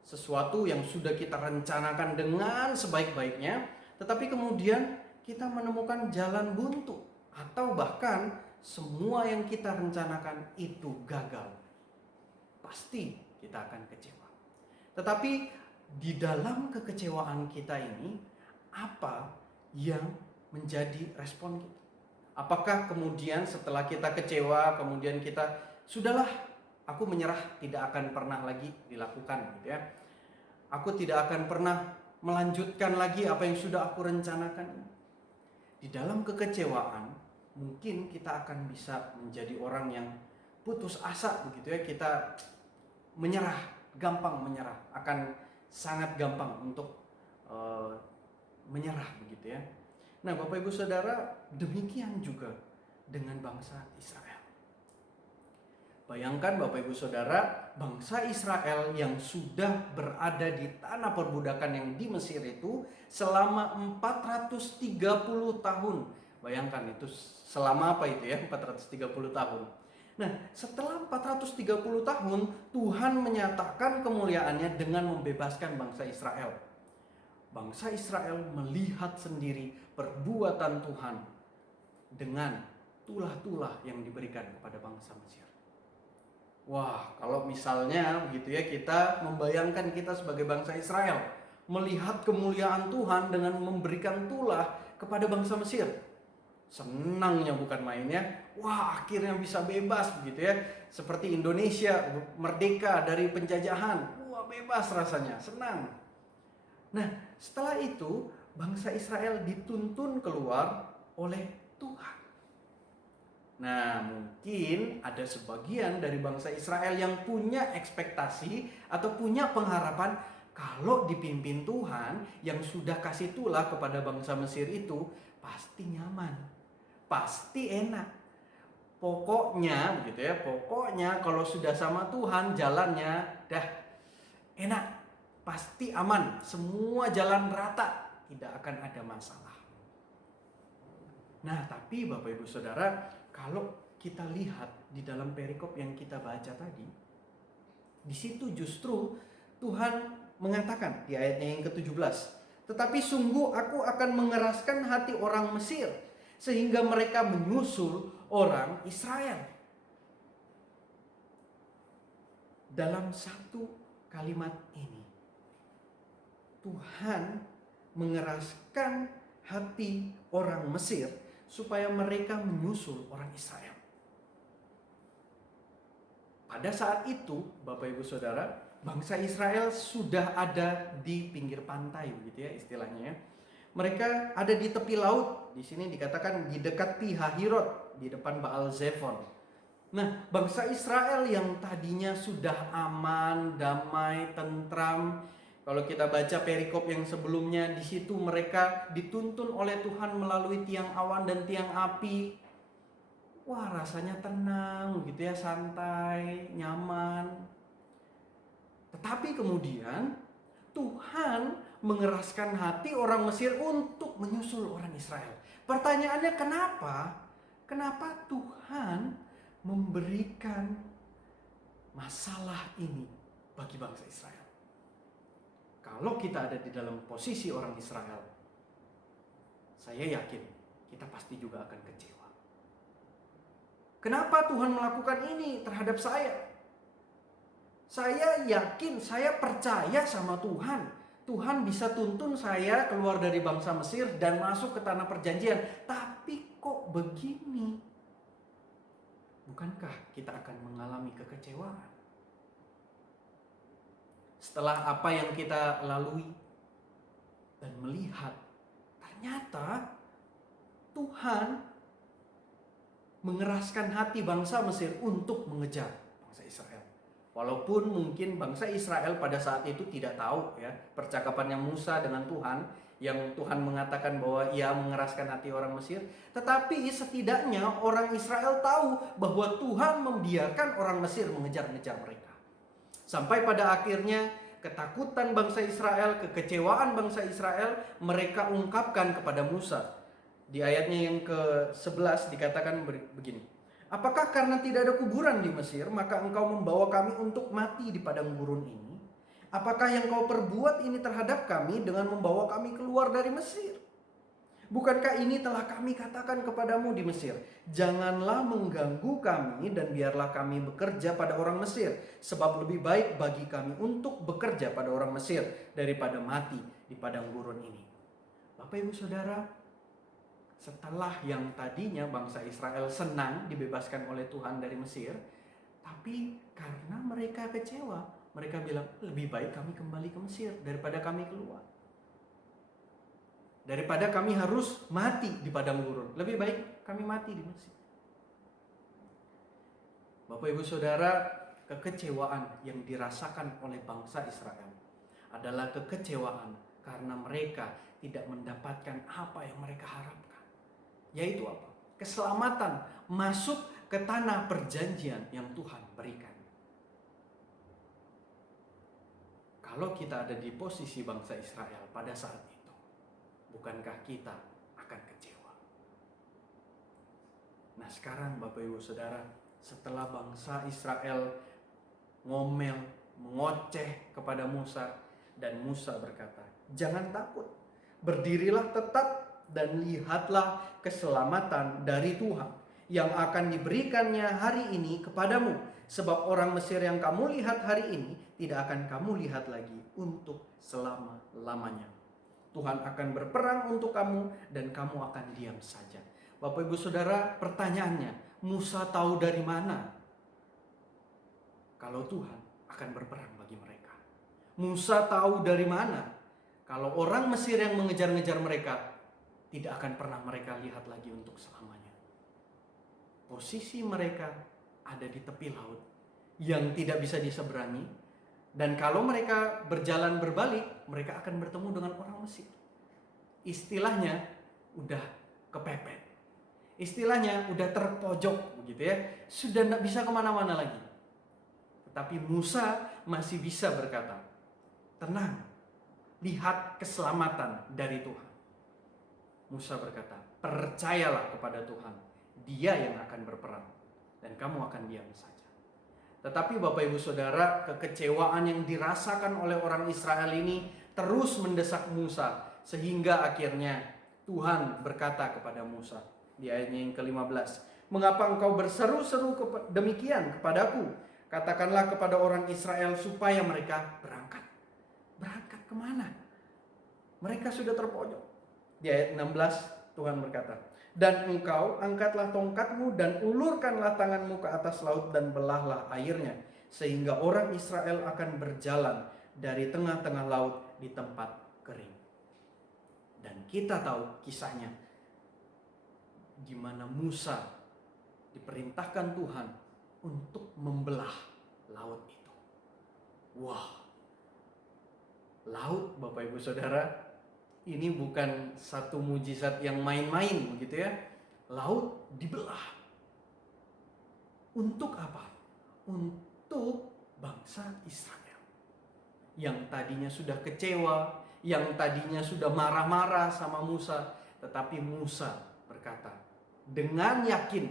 Sesuatu yang sudah kita rencanakan dengan sebaik-baiknya, tetapi kemudian kita menemukan jalan buntu, atau bahkan semua yang kita rencanakan itu gagal. Pasti kita akan kecewa. Tetapi di dalam kekecewaan kita ini, apa yang menjadi respon kita? Apakah kemudian setelah kita kecewa, kemudian kita, sudahlah, aku menyerah, tidak akan pernah lagi dilakukan, gitu ya. Aku tidak akan pernah melanjutkan lagi apa yang sudah aku rencanakan. Di dalam kekecewaan, mungkin kita akan bisa menjadi orang yang putus asa, begitu ya. Kita menyerah, gampang menyerah, akan sangat gampang untuk menyerah, begitu ya. Nah, Bapak Ibu Saudara, demikian juga dengan bangsa Israel. Bayangkan Bapak Ibu Saudara, bangsa Israel yang sudah berada di tanah perbudakan yang di Mesir itu selama 430 tahun. Bayangkan itu selama apa itu ya, 430 tahun. Nah, setelah 430 tahun, Tuhan menyatakan kemuliaannya dengan membebaskan bangsa Israel. Bangsa Israel melihat sendiri perbuatan Tuhan dengan tulah-tulah yang diberikan kepada bangsa Mesir. Wah, kalau misalnya begitu ya, kita membayangkan kita sebagai bangsa Israel melihat kemuliaan Tuhan dengan memberikan tulah kepada bangsa Mesir. Senangnya bukan mainnya. Wah, akhirnya bisa bebas begitu ya. Seperti Indonesia merdeka dari penjajahan. Wah, bebas rasanya, senang. Nah, setelah itu bangsa Israel dituntun keluar oleh Tuhan. Nah, mungkin ada sebagian dari bangsa Israel yang punya ekspektasi atau punya pengharapan kalau dipimpin Tuhan yang sudah kasih tulah kepada bangsa Mesir itu pasti nyaman, pasti enak. Pokoknya begitu ya, pokoknya kalau sudah sama Tuhan jalannya dah enak, pasti aman, semua jalan rata, tidak akan ada masalah. Nah, tapi Bapak Ibu Saudara, kalau kita lihat di dalam perikop yang kita baca tadi, di situ justru Tuhan mengatakan di ayatnya yang ke-17, tetapi sungguh aku akan mengeraskan hati orang Mesir sehingga mereka menyusul orang Israel. Dalam satu kalimat ini, Tuhan mengeraskan hati orang Mesir supaya mereka menyusul orang Israel. Pada saat itu, Bapak Ibu Saudara, bangsa Israel sudah ada di pinggir pantai, begitu ya istilahnya. Mereka ada di tepi laut. Di sini dikatakan di dekat Pihahirot, di depan Baal Zephon. Nah, bangsa Israel yang tadinya sudah aman, damai, tentram. Kalau kita baca perikop yang sebelumnya, di situ mereka dituntun oleh Tuhan melalui tiang awan dan tiang api. Wah, rasanya tenang, gitu ya, santai, nyaman. Tetapi kemudian Tuhan mengeraskan hati orang Mesir untuk menyusul orang Israel. Pertanyaannya kenapa? Kenapa Tuhan memberikan masalah ini bagi bangsa Israel? Kalau kita ada di dalam posisi orang Israel, saya yakin kita pasti juga akan kecewa. Kenapa Tuhan melakukan ini terhadap saya? Saya yakin, saya percaya sama Tuhan. Tuhan bisa tuntun saya keluar dari bangsa Mesir dan masuk ke tanah perjanjian. Tapi kok begini? Bukankah kita akan mengalami kekecewaan? Setelah apa yang kita lalui dan melihat, ternyata Tuhan mengeraskan hati bangsa Mesir untuk mengejar bangsa Israel. Walaupun mungkin bangsa Israel pada saat itu tidak tahu ya percakapannya Musa dengan Tuhan, yang Tuhan mengatakan bahwa ia mengeraskan hati orang Mesir, tetapi setidaknya orang Israel tahu bahwa Tuhan membiarkan orang Mesir mengejar-ngejar mereka. Sampai pada akhirnya ketakutan bangsa Israel, kekecewaan bangsa Israel mereka ungkapkan kepada Musa. Di ayatnya yang ke-11 dikatakan begini. Apakah karena tidak ada kuburan di Mesir, maka engkau membawa kami untuk mati di padang gurun ini? Apakah yang kau perbuat ini terhadap kami dengan membawa kami keluar dari Mesir? Bukankah ini telah kami katakan kepadamu di Mesir, janganlah mengganggu kami dan biarlah kami bekerja pada orang Mesir, sebab lebih baik bagi kami untuk bekerja pada orang Mesir daripada mati di padang gurun ini. Bapak Ibu Saudara, setelah yang tadinya bangsa Israel senang dibebaskan oleh Tuhan dari Mesir, tapi karena mereka kecewa, mereka bilang lebih baik kami kembali ke Mesir daripada kami keluar. Daripada kami harus mati di padang gurun, lebih baik kami mati di Mesir. Bapak Ibu Saudara, kekecewaan yang dirasakan oleh bangsa Israel adalah kekecewaan karena mereka tidak mendapatkan apa yang mereka harapkan. Yaitu apa? Keselamatan masuk ke tanah perjanjian yang Tuhan berikan. Kalau kita ada di posisi bangsa Israel pada saat itu, bukankah kita akan kecewa? Nah sekarang Bapak Ibu Saudara, setelah bangsa Israel ngomel, mengoceh kepada Musa, dan Musa berkata, jangan takut, berdirilah tetap dan lihatlah keselamatan dari Tuhan yang akan diberikannya hari ini kepadamu. Sebab orang Mesir yang kamu lihat hari ini tidak akan kamu lihat lagi untuk selama-lamanya. Tuhan akan berperang untuk kamu dan kamu akan diam saja. Bapak Ibu Saudara, pertanyaannya, Musa tahu dari mana kalau Tuhan akan berperang bagi mereka? Musa tahu dari mana kalau orang Mesir yang mengejar-ngejar mereka tidak akan pernah mereka lihat lagi untuk selamanya? Posisi mereka ada di tepi laut yang tidak bisa diseberangi. Dan kalau mereka berjalan berbalik, mereka akan bertemu dengan orang Mesir. Istilahnya udah kepepet. Istilahnya udah terpojok begitu ya. Sudah tidak bisa kemana-mana lagi. Tetapi Musa masih bisa berkata, tenang, lihat keselamatan dari Tuhan. Musa berkata, percayalah kepada Tuhan. Dia yang akan berperang dan kamu akan diam saja. Tetapi Bapak Ibu Saudara, kekecewaan yang dirasakan oleh orang Israel ini terus mendesak Musa, sehingga akhirnya Tuhan berkata kepada Musa di ayatnya yang ke-15, mengapa engkau berseru-seru demikian kepadaku? Katakanlah kepada orang Israel supaya mereka berangkat. Berangkat kemana? Mereka sudah terpojok. Di ayat 16 Tuhan berkata, dan engkau angkatlah tongkatmu dan ulurkanlah tanganmu ke atas laut dan belahlah airnya, sehingga orang Israel akan berjalan dari tengah-tengah laut di tempat kering. Dan kita tahu kisahnya, gimana Musa diperintahkan Tuhan untuk membelah laut itu. Wah, laut Bapak Ibu Saudara, ini bukan satu mujizat yang main-main begitu ya. Laut dibelah. Untuk apa? Untuk bangsa Israel. Yang tadinya sudah kecewa, yang tadinya sudah marah-marah sama Musa. Tetapi Musa berkata dengan yakin,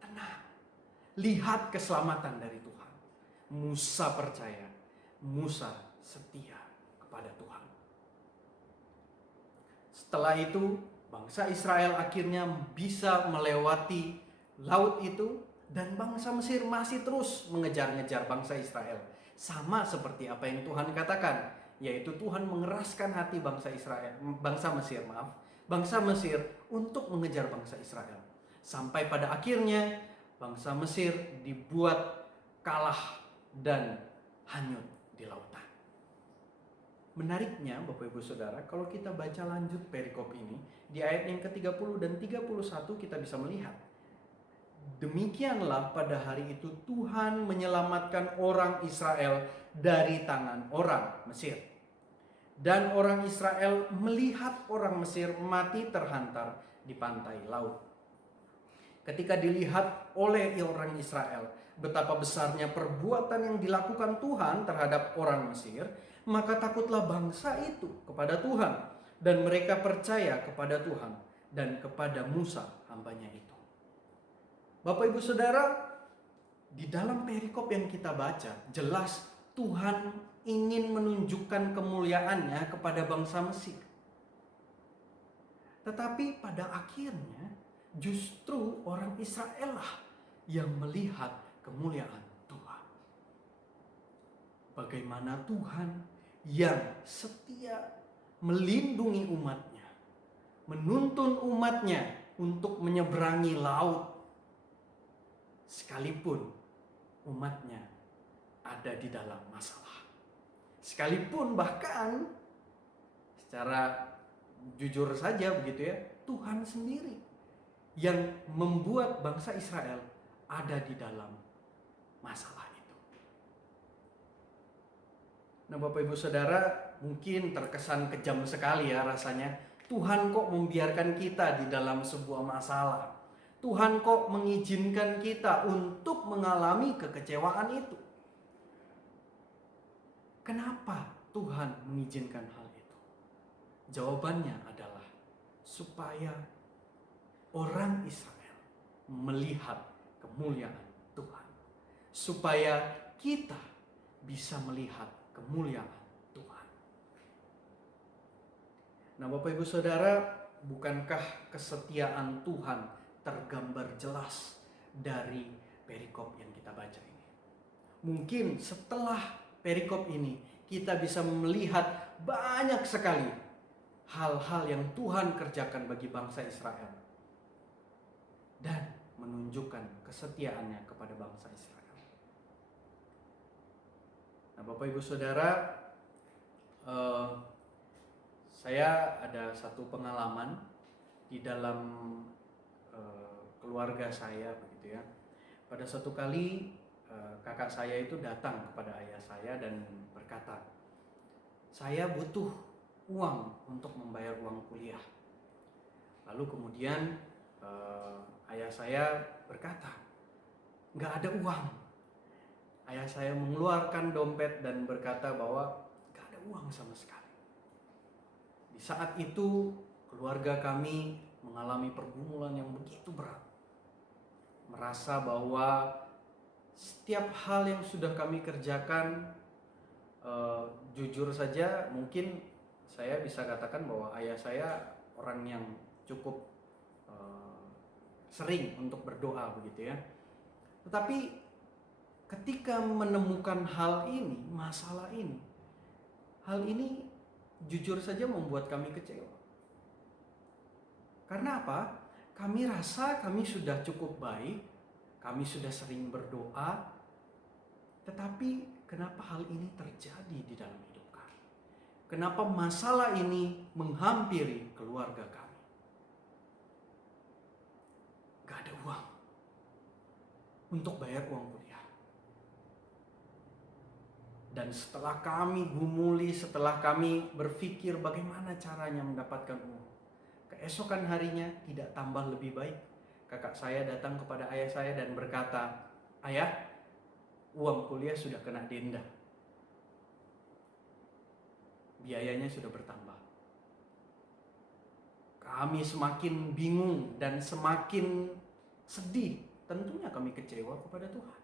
tenang, lihat keselamatan dari Tuhan. Musa percaya, Musa setia kepada Tuhan. Setelah itu bangsa Israel akhirnya bisa melewati laut itu, dan bangsa Mesir masih terus mengejar-ngejar bangsa Israel. Sama seperti apa yang Tuhan katakan, yaitu Tuhan mengeraskan hati bangsa Mesir untuk mengejar bangsa Israel. Sampai pada akhirnya bangsa Mesir dibuat kalah dan hanyut di lautan. Menariknya Bapak Ibu Saudara, kalau kita baca lanjut perikop ini, di ayat yang ke-30 dan 31 kita bisa melihat, demikianlah pada hari itu Tuhan menyelamatkan orang Israel dari tangan orang Mesir. Dan orang Israel melihat orang Mesir mati terhantar di pantai laut. Ketika dilihat oleh orang Israel betapa besarnya perbuatan yang dilakukan Tuhan terhadap orang Mesir, maka takutlah bangsa itu kepada Tuhan. dan mereka percaya kepada Tuhan dan kepada Musa hambanya itu. Bapak Ibu Saudara, di dalam perikop yang kita baca, jelas Tuhan ingin menunjukkan kemuliaannya kepada bangsa Mesir. Tetapi pada akhirnya justru orang Israel lah yang melihat kemuliaan Tuhan. Bagaimana Tuhan yang setia melindungi umatnya, menuntun umatnya untuk menyeberangi laut, sekalipun umatnya ada di dalam masalah. Sekalipun bahkan secara jujur saja begitu ya, Tuhan sendiri yang membuat bangsa Israel ada di dalam masalah itu. Nah, Bapak Ibu Saudara, mungkin terkesan kejam sekali ya rasanya. Tuhan kok membiarkan kita di dalam sebuah masalah? Tuhan kok mengizinkan kita untuk mengalami kekecewaan itu? Kenapa Tuhan mengizinkan hal itu? Jawabannya adalah supaya orang Israel melihat kemuliaan Tuhan. Supaya kita bisa melihat kemuliaan Tuhan. Nah, Bapak Ibu Saudara, bukankah kesetiaan Tuhan tergambar jelas dari perikop yang kita baca ini? Mungkin setelah perikop ini kita bisa melihat banyak sekali hal-hal yang Tuhan kerjakan bagi bangsa Israel dan menunjukkan kesetiaannya kepada bangsa Israel. Nah, Bapak Ibu Saudara, saya ada satu pengalaman di dalam keluarga saya begitu ya. Pada suatu kali kakak saya itu datang kepada ayah saya dan berkata, "Saya butuh uang untuk membayar uang kuliah." Lalu kemudian ayah saya berkata, "Nggak ada uang." Ayah saya mengeluarkan dompet dan berkata bahwa nggak ada uang sama sekali. Di saat itu keluarga kami mengalami pergumulan yang begitu berat. Merasa bahwa setiap hal yang sudah kami kerjakan, jujur saja mungkin saya bisa katakan bahwa ayah saya orang yang cukup sering untuk berdoa begitu ya. Tetapi ketika menemukan hal ini, masalah ini, hal ini jujur saja membuat kami kecewa. Karena apa? Kami rasa kami sudah cukup baik, kami sudah sering berdoa, tetapi kenapa hal ini terjadi di dalam hidup kami? Kenapa masalah ini menghampiri keluarga kami? Gak ada uang untuk bayar uang kuliah. Dan setelah kami gumuli, setelah kami berpikir bagaimana caranya mendapatkan uang, keesokan harinya tidak tambah lebih baik. Kakak saya datang kepada ayah saya dan berkata, "Ayah, uang kuliah sudah kena denda. Biayanya sudah bertambah." Kami semakin bingung dan semakin sedih. Tentunya kami kecewa kepada Tuhan.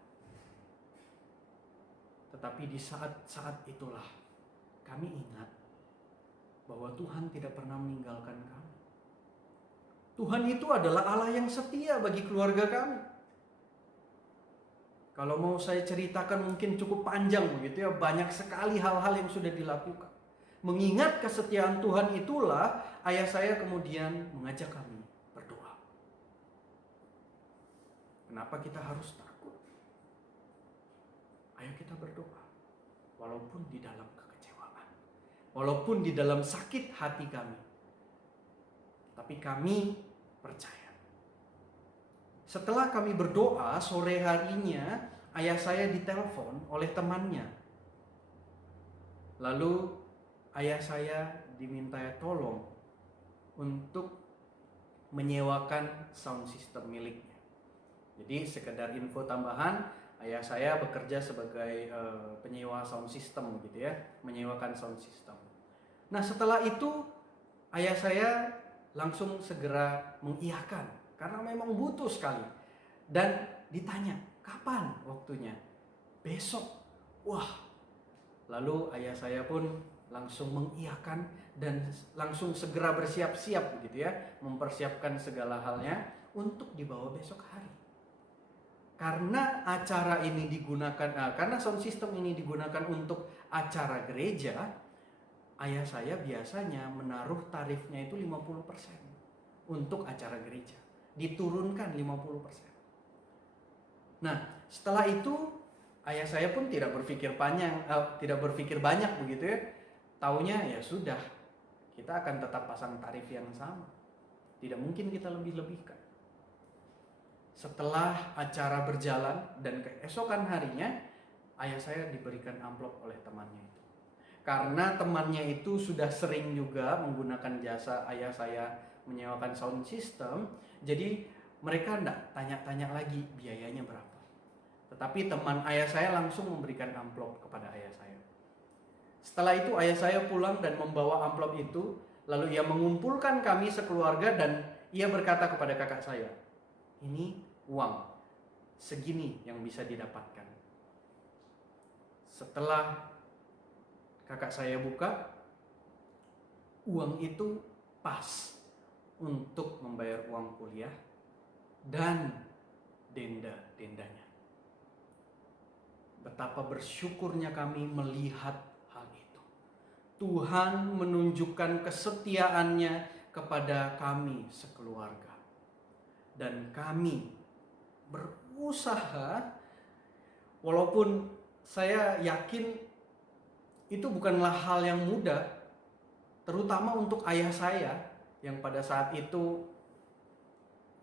Tetapi di saat-saat itulah kami ingat bahwa Tuhan tidak pernah meninggalkan kami. Tuhan itu adalah Allah yang setia bagi keluarga kami. Kalau mau saya ceritakan mungkin cukup panjang begitu ya, banyak sekali hal-hal yang sudah dilakukan. Mengingat kesetiaan Tuhan itulah ayah saya kemudian mengajak kami berdoa. Kenapa kita harus takut? Ayo kita berdoa. Walaupun di dalam kekecewaan, walaupun di dalam sakit hati kami, tapi kami percaya. Setelah kami berdoa, sore harinya ayah saya ditelepon oleh temannya. Lalu ayah saya diminta tolong untuk menyewakan sound system miliknya. Jadi sekedar info tambahan, ayah saya bekerja sebagai penyewa sound system gitu ya, menyewakan sound system. Nah, setelah itu ayah saya langsung segera mengiyakan karena memang butuh sekali. Dan ditanya, kapan waktunya? Besok. Wah, lalu ayah saya pun langsung mengiyakan dan langsung segera bersiap-siap begitu ya, mempersiapkan segala halnya untuk dibawa besok hari. Karena acara ini digunakan, karena sound system ini digunakan untuk acara gereja, ayah saya biasanya menaruh tarifnya itu 50% untuk acara gereja. Diturunkan 50%. Nah, setelah itu ayah saya pun tidak berpikir banyak begitu ya. Taunya ya sudah, kita akan tetap pasang tarif yang sama. Tidak mungkin kita lebih-lebihkan. Setelah acara berjalan dan keesokan harinya, ayah saya diberikan amplop oleh temannya itu. Karena temannya itu sudah sering juga menggunakan jasa ayah saya menyewakan sound system, jadi mereka enggak tanya-tanya lagi biayanya berapa. Tetapi teman ayah saya langsung memberikan amplop kepada ayah saya. Setelah itu ayah saya pulang dan membawa amplop itu, lalu ia mengumpulkan kami sekeluarga dan ia berkata kepada kakak saya, ini uang segini yang bisa didapatkan. Setelah kakak saya buka, uang itu pas untuk membayar uang kuliah dan denda-dendanya. Betapa bersyukurnya kami melihat hal itu. Tuhan menunjukkan kesetiaannya kepada kami sekeluarga. Dan kami berusaha, walaupun saya yakin itu bukanlah hal yang mudah, terutama untuk ayah saya yang pada saat itu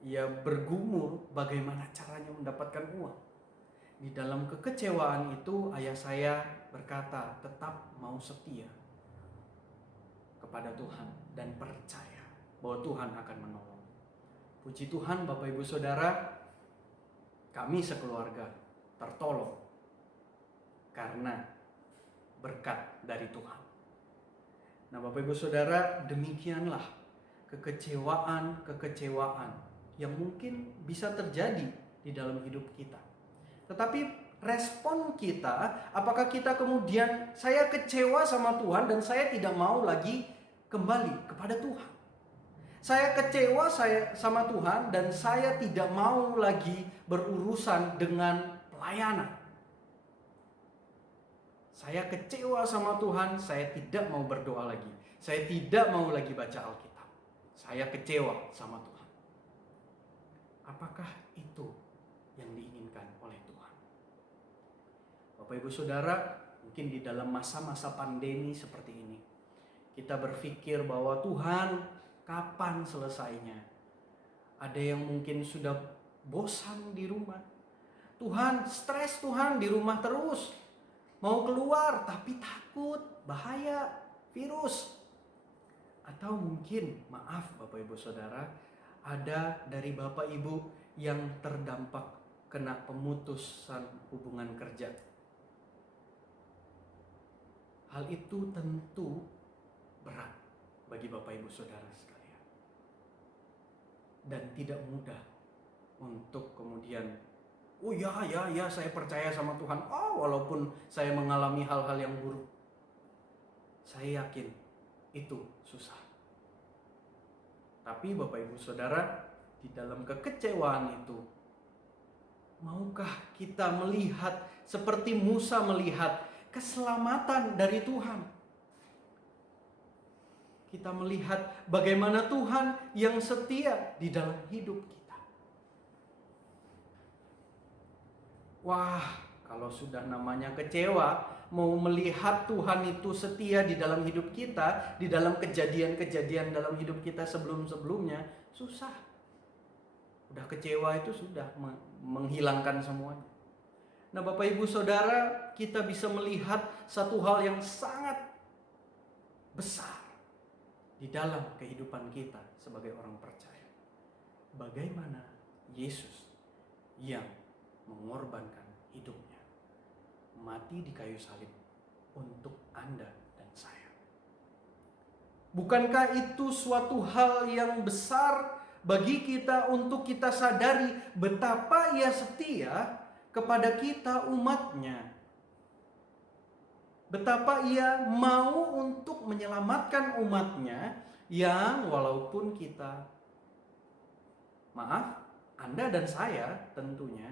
ia bergumul bagaimana caranya mendapatkan uang. Di dalam kekecewaan itu ayah saya berkata tetap mau setia kepada Tuhan dan percaya bahwa Tuhan akan menolong. Puji Tuhan Bapak Ibu Saudara, kami sekeluarga tertolong karena berkat dari Tuhan. Nah Bapak Ibu Saudara, demikianlah kekecewaan yang mungkin bisa terjadi di dalam hidup kita. Tetapi respon kita, apakah kita kemudian saya kecewa sama Tuhan dan saya tidak mau lagi kembali kepada Tuhan. Saya kecewa sama Tuhan dan saya tidak mau lagi berurusan dengan pelayanan. Saya kecewa sama Tuhan, saya tidak mau berdoa lagi. Saya tidak mau lagi baca Alkitab. Saya kecewa sama Tuhan. Apakah itu yang diinginkan oleh Tuhan? Bapak Ibu Saudara, mungkin di dalam masa-masa pandemi seperti ini, kita berpikir bahwa Tuhan kapan selesainya? Ada yang mungkin sudah bosan di rumah. Tuhan, stres Tuhan di rumah terus. Mau keluar tapi takut, bahaya, virus. Atau mungkin, maaf Bapak Ibu Saudara, ada dari Bapak Ibu yang terdampak kena pemutusan hubungan kerja. Hal itu tentu berat bagi Bapak Ibu Saudara sekalian. Dan tidak mudah untuk kemudian, oh ya saya percaya sama Tuhan. Oh, walaupun saya mengalami hal-hal yang buruk. Saya yakin itu susah. Tapi Bapak Ibu Saudara, di dalam kekecewaan itu, maukah kita melihat seperti Musa melihat keselamatan dari Tuhan? Kita melihat bagaimana Tuhan yang setia di dalam hidup kita. Wah, kalau sudah namanya kecewa, mau melihat Tuhan itu setia di dalam hidup kita, di dalam kejadian-kejadian dalam hidup kita sebelum-sebelumnya, susah. Udah kecewa itu sudah menghilangkan semuanya. Nah Bapak Ibu Saudara, kita bisa melihat satu hal yang sangat besar di dalam kehidupan kita sebagai orang percaya. Bagaimana Yesus yang mengorbankan hidupnya, mati di kayu salib untuk Anda dan saya. Bukankah itu suatu hal yang besar bagi kita untuk kita sadari betapa Ia setia kepada kita umatnya. Betapa Ia mau untuk menyelamatkan umatnya yang walaupun kita, maaf, Anda dan saya tentunya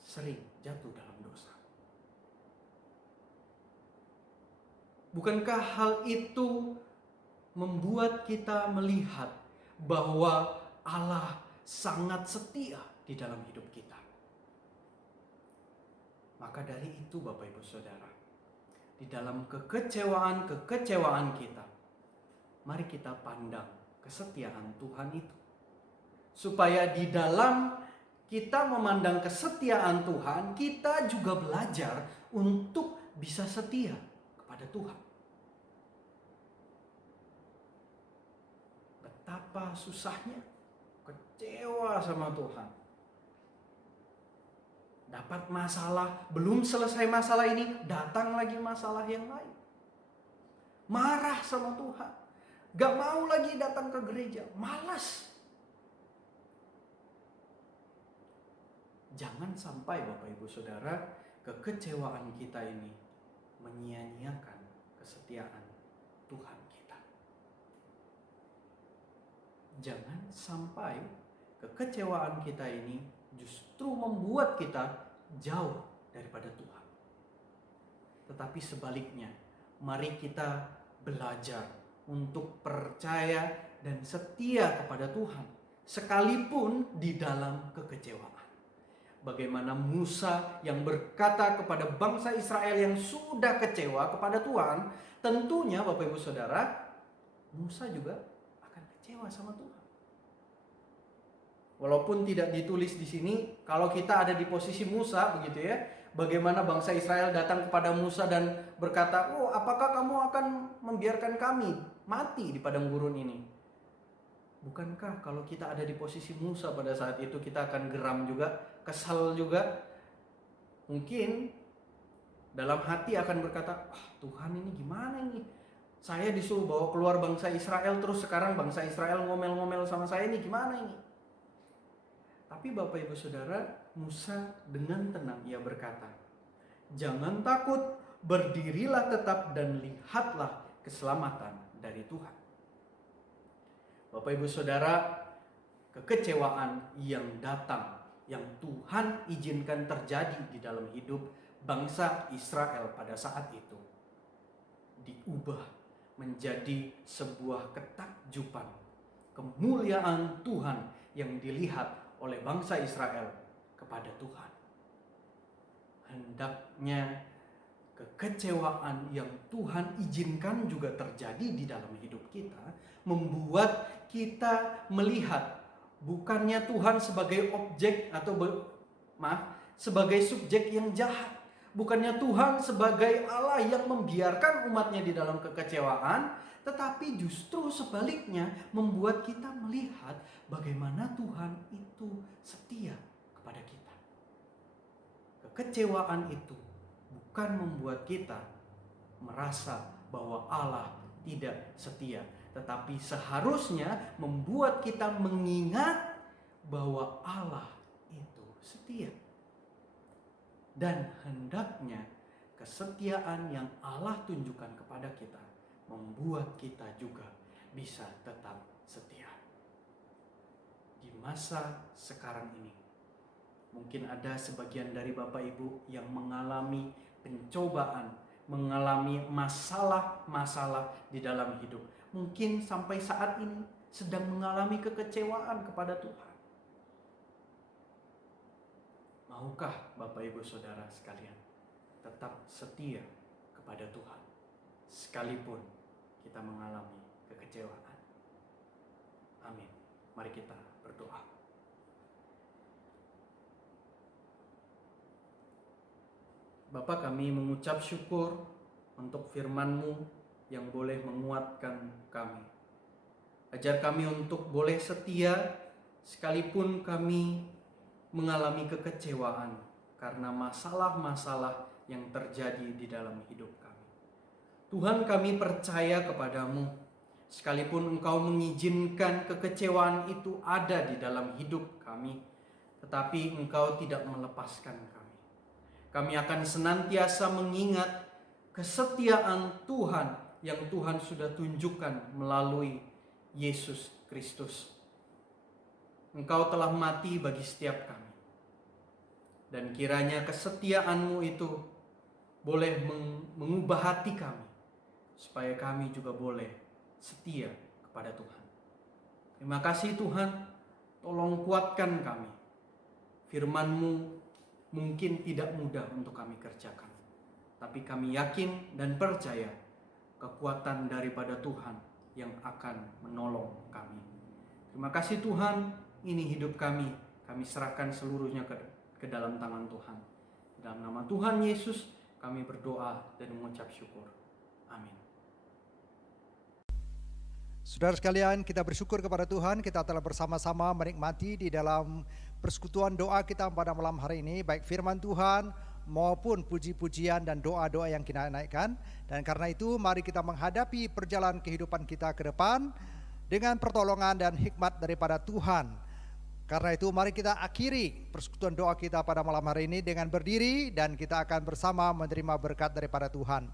sering jatuh dalam dosa. Bukankah hal itu membuat kita melihat bahwa Allah sangat setia di dalam hidup kita? Maka dari itu Bapak Ibu Saudara, di dalam kekecewaan kita, mari kita pandang kesetiaan Tuhan itu. Supaya di dalam kita memandang kesetiaan Tuhan, kita juga belajar untuk bisa setia kepada Tuhan. Betapa susahnya kecewa sama Tuhan. Dapat masalah, belum selesai masalah ini, datang lagi masalah yang lain. Marah sama Tuhan. Gak mau lagi datang ke gereja, malas. Jangan sampai Bapak Ibu Saudara, kekecewaan kita ini menyia-nyiakan kesetiaan Tuhan kita. Jangan sampai kekecewaan kita ini justru membuat kita jauh daripada Tuhan. Tetapi sebaliknya, mari kita belajar untuk percaya dan setia kepada Tuhan, sekalipun di dalam kekecewaan. Bagaimana Musa yang berkata kepada bangsa Israel yang sudah kecewa kepada Tuhan, tentunya Bapak Ibu Saudara, Musa juga akan kecewa sama Tuhan. Walaupun tidak ditulis di sini, kalau kita ada di posisi Musa begitu ya, bagaimana bangsa Israel datang kepada Musa dan berkata, "Oh, apakah kamu akan membiarkan kami mati di padang gurun ini?" Bukankah kalau kita ada di posisi Musa pada saat itu kita akan geram juga, kesal juga? Mungkin dalam hati akan berkata, Tuhan ini gimana ini? Saya disuruh bawa keluar bangsa Israel, terus sekarang bangsa Israel ngomel-ngomel sama saya, ini gimana ini? Tapi Bapak Ibu Saudara, Musa dengan tenang ia berkata, "Jangan takut, berdirilah tetap dan lihatlah keselamatan dari Tuhan." Bapak Ibu Saudara, kekecewaan yang datang, yang Tuhan izinkan terjadi di dalam hidup bangsa Israel pada saat itu, diubah menjadi sebuah ketakjuban, kemuliaan Tuhan yang dilihat oleh bangsa Israel kepada Tuhan. Hendaknya kekecewaan yang Tuhan izinkan juga terjadi di dalam hidup kita, membuat kita melihat bukannya Tuhan sebagai objek atau sebagai subjek yang jahat. Bukannya Tuhan sebagai Allah yang membiarkan umatnya di dalam kekecewaan, tetapi justru sebaliknya membuat kita melihat bagaimana Tuhan itu setia kepada kita. Kekecewaan itu bukan membuat kita merasa bahwa Allah tidak setia, tetapi seharusnya membuat kita mengingat bahwa Allah itu setia. Dan hendaknya kesetiaan yang Allah tunjukkan kepada kita membuat kita juga bisa tetap setia. Di masa sekarang ini, mungkin ada sebagian dari Bapak Ibu yang mengalami pencobaan, mengalami masalah-masalah di dalam hidup. Mungkin sampai saat ini sedang mengalami kekecewaan kepada Tuhan. Maukah Bapak Ibu Saudara sekalian tetap setia kepada Tuhan sekalipun kita mengalami kekecewaan? Amin. Mari kita berdoa. Bapa, kami mengucap syukur untuk firman-Mu yang boleh menguatkan kami. Ajar kami untuk boleh setia sekalipun kami mengalami kekecewaan karena masalah-masalah yang terjadi di dalam hidup kami. Tuhan, kami percaya kepadamu. Sekalipun Engkau mengizinkan kekecewaan itu ada di dalam hidup kami, tetapi Engkau tidak melepaskan kami. Kami akan senantiasa mengingat kesetiaan Tuhan yang Tuhan sudah tunjukkan melalui Yesus Kristus. Engkau telah mati bagi setiap kami. Dan kiranya kesetiaan-Mu itu boleh mengubah hati kami, supaya kami juga boleh setia kepada Tuhan. Terima kasih Tuhan, tolong kuatkan kami. Firman-Mu mungkin tidak mudah untuk kami kerjakan, tapi kami yakin dan percaya kekuatan daripada Tuhan yang akan menolong kami. Terima kasih Tuhan, ini hidup kami serahkan seluruhnya ke dalam tangan Tuhan. Dalam nama Tuhan Yesus kami berdoa dan mengucap syukur. Amin. Saudara sekalian, kita bersyukur kepada Tuhan, kita telah bersama-sama menikmati di dalam persekutuan doa kita pada malam hari ini, baik firman Tuhan maupun puji-pujian dan doa-doa yang kita naikkan. Dan karena itu mari kita menghadapi perjalanan kehidupan kita ke depan dengan pertolongan dan hikmat daripada Tuhan. Karena itu mari kita akhiri persekutuan doa kita pada malam hari ini dengan berdiri, dan kita akan bersama menerima berkat daripada Tuhan.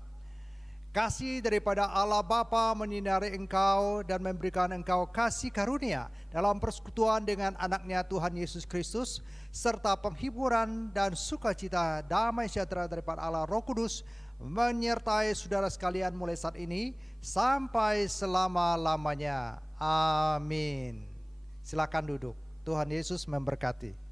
Kasih daripada Allah Bapa menyinari engkau dan memberikan engkau kasih karunia dalam persekutuan dengan anaknya Tuhan Yesus Kristus, serta penghiburan dan sukacita damai sejahtera daripada Allah Roh Kudus menyertai saudara sekalian mulai saat ini sampai selama-lamanya. Amin. Silakan duduk. Tuhan Yesus memberkati.